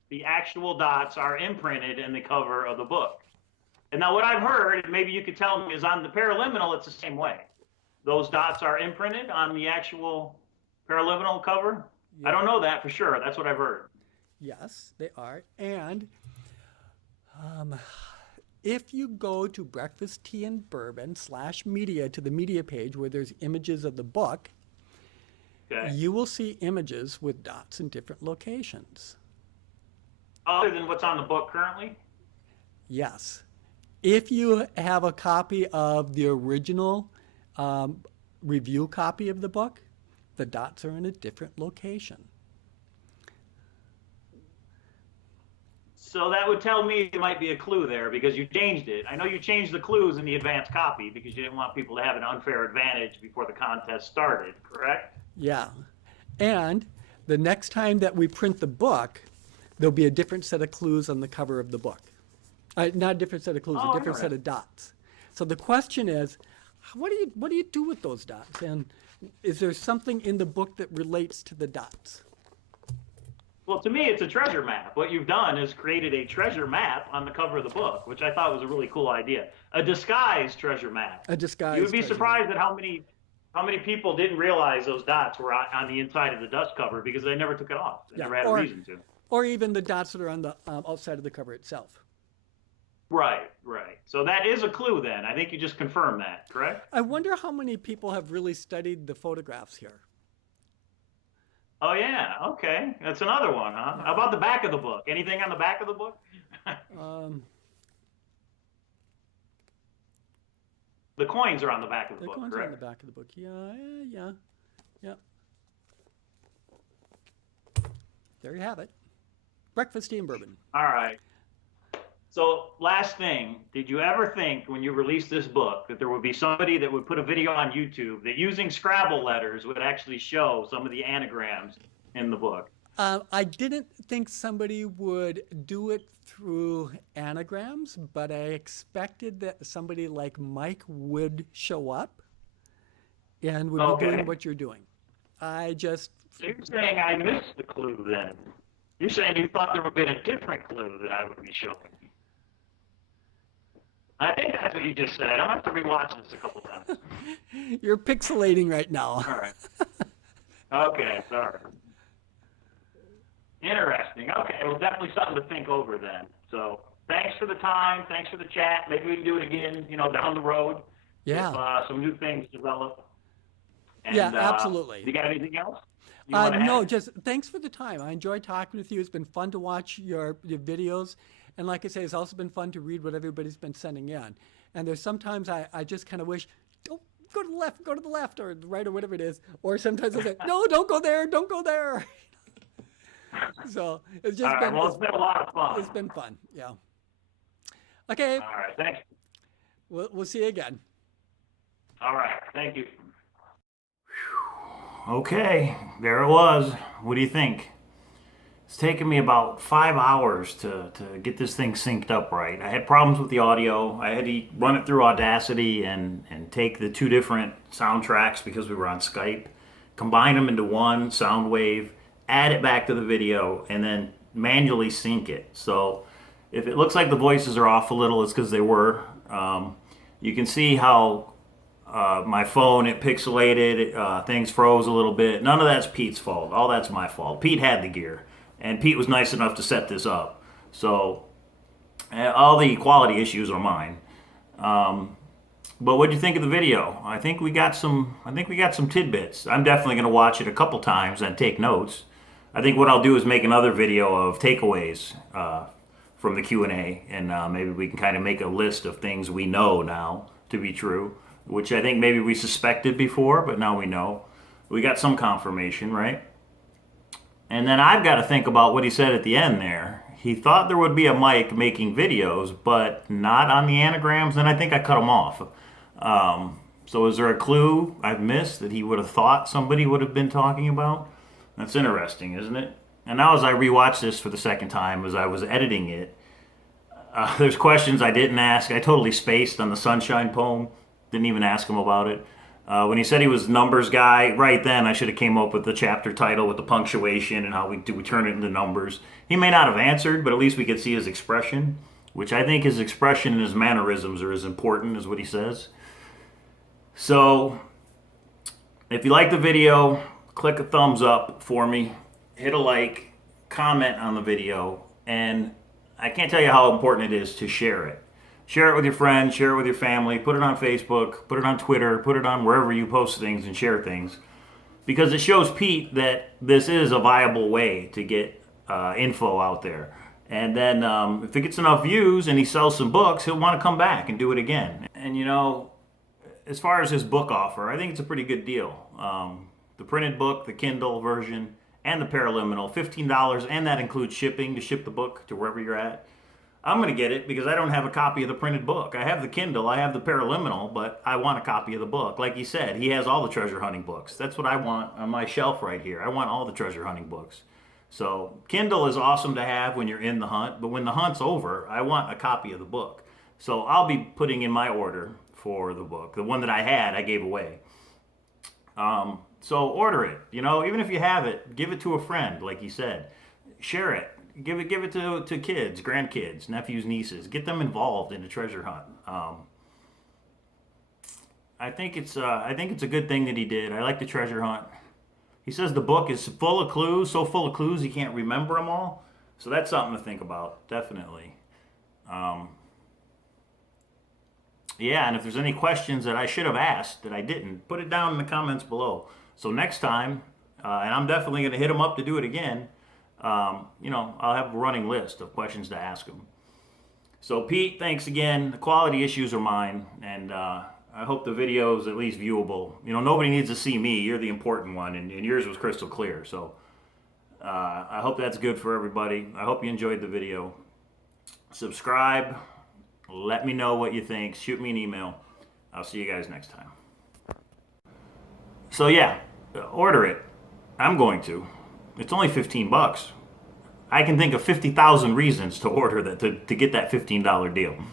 the actual dots are imprinted in the cover of the book. And now what I've heard, and maybe you could tell me, is on the paraliminal, it's the same way. Those dots are imprinted on the actual paraliminal cover. I don't know that for sure. That's what I've heard. Yes, they are. And if you go to Breakfast Tea and Bourbon /media to the media page where there's images of the book, Okay. you will see images with dots in different locations. Other than what's on the book currently? Yes. If you have a copy of the original review copy of the book, the dots are in a different location. So that would tell me it might be a clue there because you changed it. I know you changed the clues in the advanced copy because you didn't want people to have an unfair advantage before the contest started, correct? Yeah. And the next time that we print the book, there'll be a different set of clues on the cover of the book. Not a different set of clues, Oh, a different set interesting. of dots. So the question is, what do you do with those dots? And is there something in the book that relates to the dots? Well, to me, it's a treasure map. What you've done is created a treasure map on the cover of the book, which I thought was a really cool idea. A disguised treasure map. A disguised You would be treasure surprised at how many people didn't realize those dots were on the inside of the dust cover because they never took it off. They Yeah, never had a reason to. Or even the dots that are on the outside of the cover itself. Right, right. So that is a clue then. I think you just confirmed that, correct? I wonder how many people have really studied the photographs here. Oh, yeah. Okay. That's another one, huh? How about the back of the book? Anything on the back of the book? The coins are on the back of the The book, coins are on correct? the back of the book. Yeah. There you have it. Breakfast Tea and Bourbon. All right. So last thing, did you ever think when you released this book that there would be somebody that would put a video on YouTube that using Scrabble letters would actually show some of the anagrams in the book? I didn't think somebody would do it through anagrams, but I expected that somebody like Mike would show up and would be Okay. doing what you're doing. I just, So you're saying I missed the clue then? You're saying you thought there would have been a different clue that I would be showing? I think that's what you just said. I'll have to rewatch this a couple times. you're pixelating right now. All right. Okay, sorry. Interesting. Okay, well, definitely something to think over then. So thanks for the time. Thanks for the chat. Maybe we can do it again, down the road. Yeah. If some new things develop. And, Yeah, absolutely. You got anything else? You wanna No, add? just thanks for the time. I enjoyed talking with you. It's been fun to watch your videos. And like I say, it's also been fun to read what everybody's been sending in. And there's sometimes I just kind of wish, don't go to the left or the right or whatever it is. Or sometimes I say, no, don't go there, don't go there. So it's just All right, well, it's been a lot of fun. It's been fun, yeah. Okay, All right, thanks. we'll see you again. All right, thank you. Okay, there it was. What do you think? It's taken me about 5 hours to get this thing synced up right. I had problems with the audio. I had to run it through Audacity and take the two different soundtracks because we were on Skype, combine them into one sound wave, add it back to the video, and then manually sync it. So if it looks like the voices are off a little, it's because they were. You can see how my phone, it pixelated, things froze a little bit. None of that's Pete's fault. All that's my fault. Pete had the gear, and Pete was nice enough to set this up. So all the quality issues are mine. But what do you think of the video? I think we got some. I think we got some tidbits. I'm definitely going to watch it a couple times and take notes. I think what I'll do is make another video of takeaways from the Q&A, and maybe we can kind of make a list of things we know now to be true, which I think maybe we suspected before, but now we know. We got some confirmation, right? And then I've got to think about what he said at the end there. He thought there would be a mic making videos, but not on the anagrams, and I think I cut him off. So is there a clue I've missed that he would have thought somebody would have been talking about? That's interesting, isn't it? And now as I rewatched this for the second time, as I was editing it, there's questions I didn't ask. I totally spaced on the Sunshine poem. Didn't even ask him about it. When he said he was numbers guy, right then I should have came up with the chapter title with the punctuation and how we turn it into numbers. He may not have answered, but at least we could see his expression, which I think his expression and his mannerisms are as important as what he says. So if you like the video, click a thumbs up for me, hit a like, comment on the video, and I can't tell you how important it is to share it. Share it with your friends, share it with your family, put it on Facebook, put it on Twitter, put it on wherever you post things and share things. Because it shows Pete that this is a viable way to get info out there. And then if it gets enough views and he sells some books, he'll want to come back and do it again. And you know, as far as his book offer, I think it's a pretty good deal. The printed book, the Kindle version, and the Paraliminal, $15, and that includes shipping to ship the book to wherever you're at. I'm going to get it because I don't have a copy of the printed book. I have the Kindle, I have the Paraliminal, but I want a copy of the book. Like he said, he has all the treasure hunting books. That's what I want on my shelf right here. I want all the treasure hunting books. So Kindle is awesome to have when you're in the hunt, but when the hunt's over, I want a copy of the book. So I'll be putting in my order for the book. The one that I had, I gave away. So order it. You know, even if you have it, give it to a friend, like he said. Share it. Give it to kids, grandkids, nephews, nieces. Get them involved in a treasure hunt. I think it's a good thing that he did. I like the treasure hunt. He says the book is full of clues, so full of clues he can't remember them all. So that's something to think about, definitely. Yeah, and if there's any questions that I should have asked that I didn't, put it down in the comments below. So next time, and I'm definitely going to hit him up to do it again, you know, I'll have a running list of questions to ask him. So Pete, thanks again. The quality issues are mine, and I hope the video is at least viewable. You know, nobody needs to see me. You're the important one, and yours was crystal clear. So I hope that's good for everybody. I hope you enjoyed the video. Subscribe. Let me know what you think. Shoot me an email. I'll see you guys next time. So yeah, order it. I'm going to. It's only $15. I can think of 50,000 reasons to order that to get that $15 deal.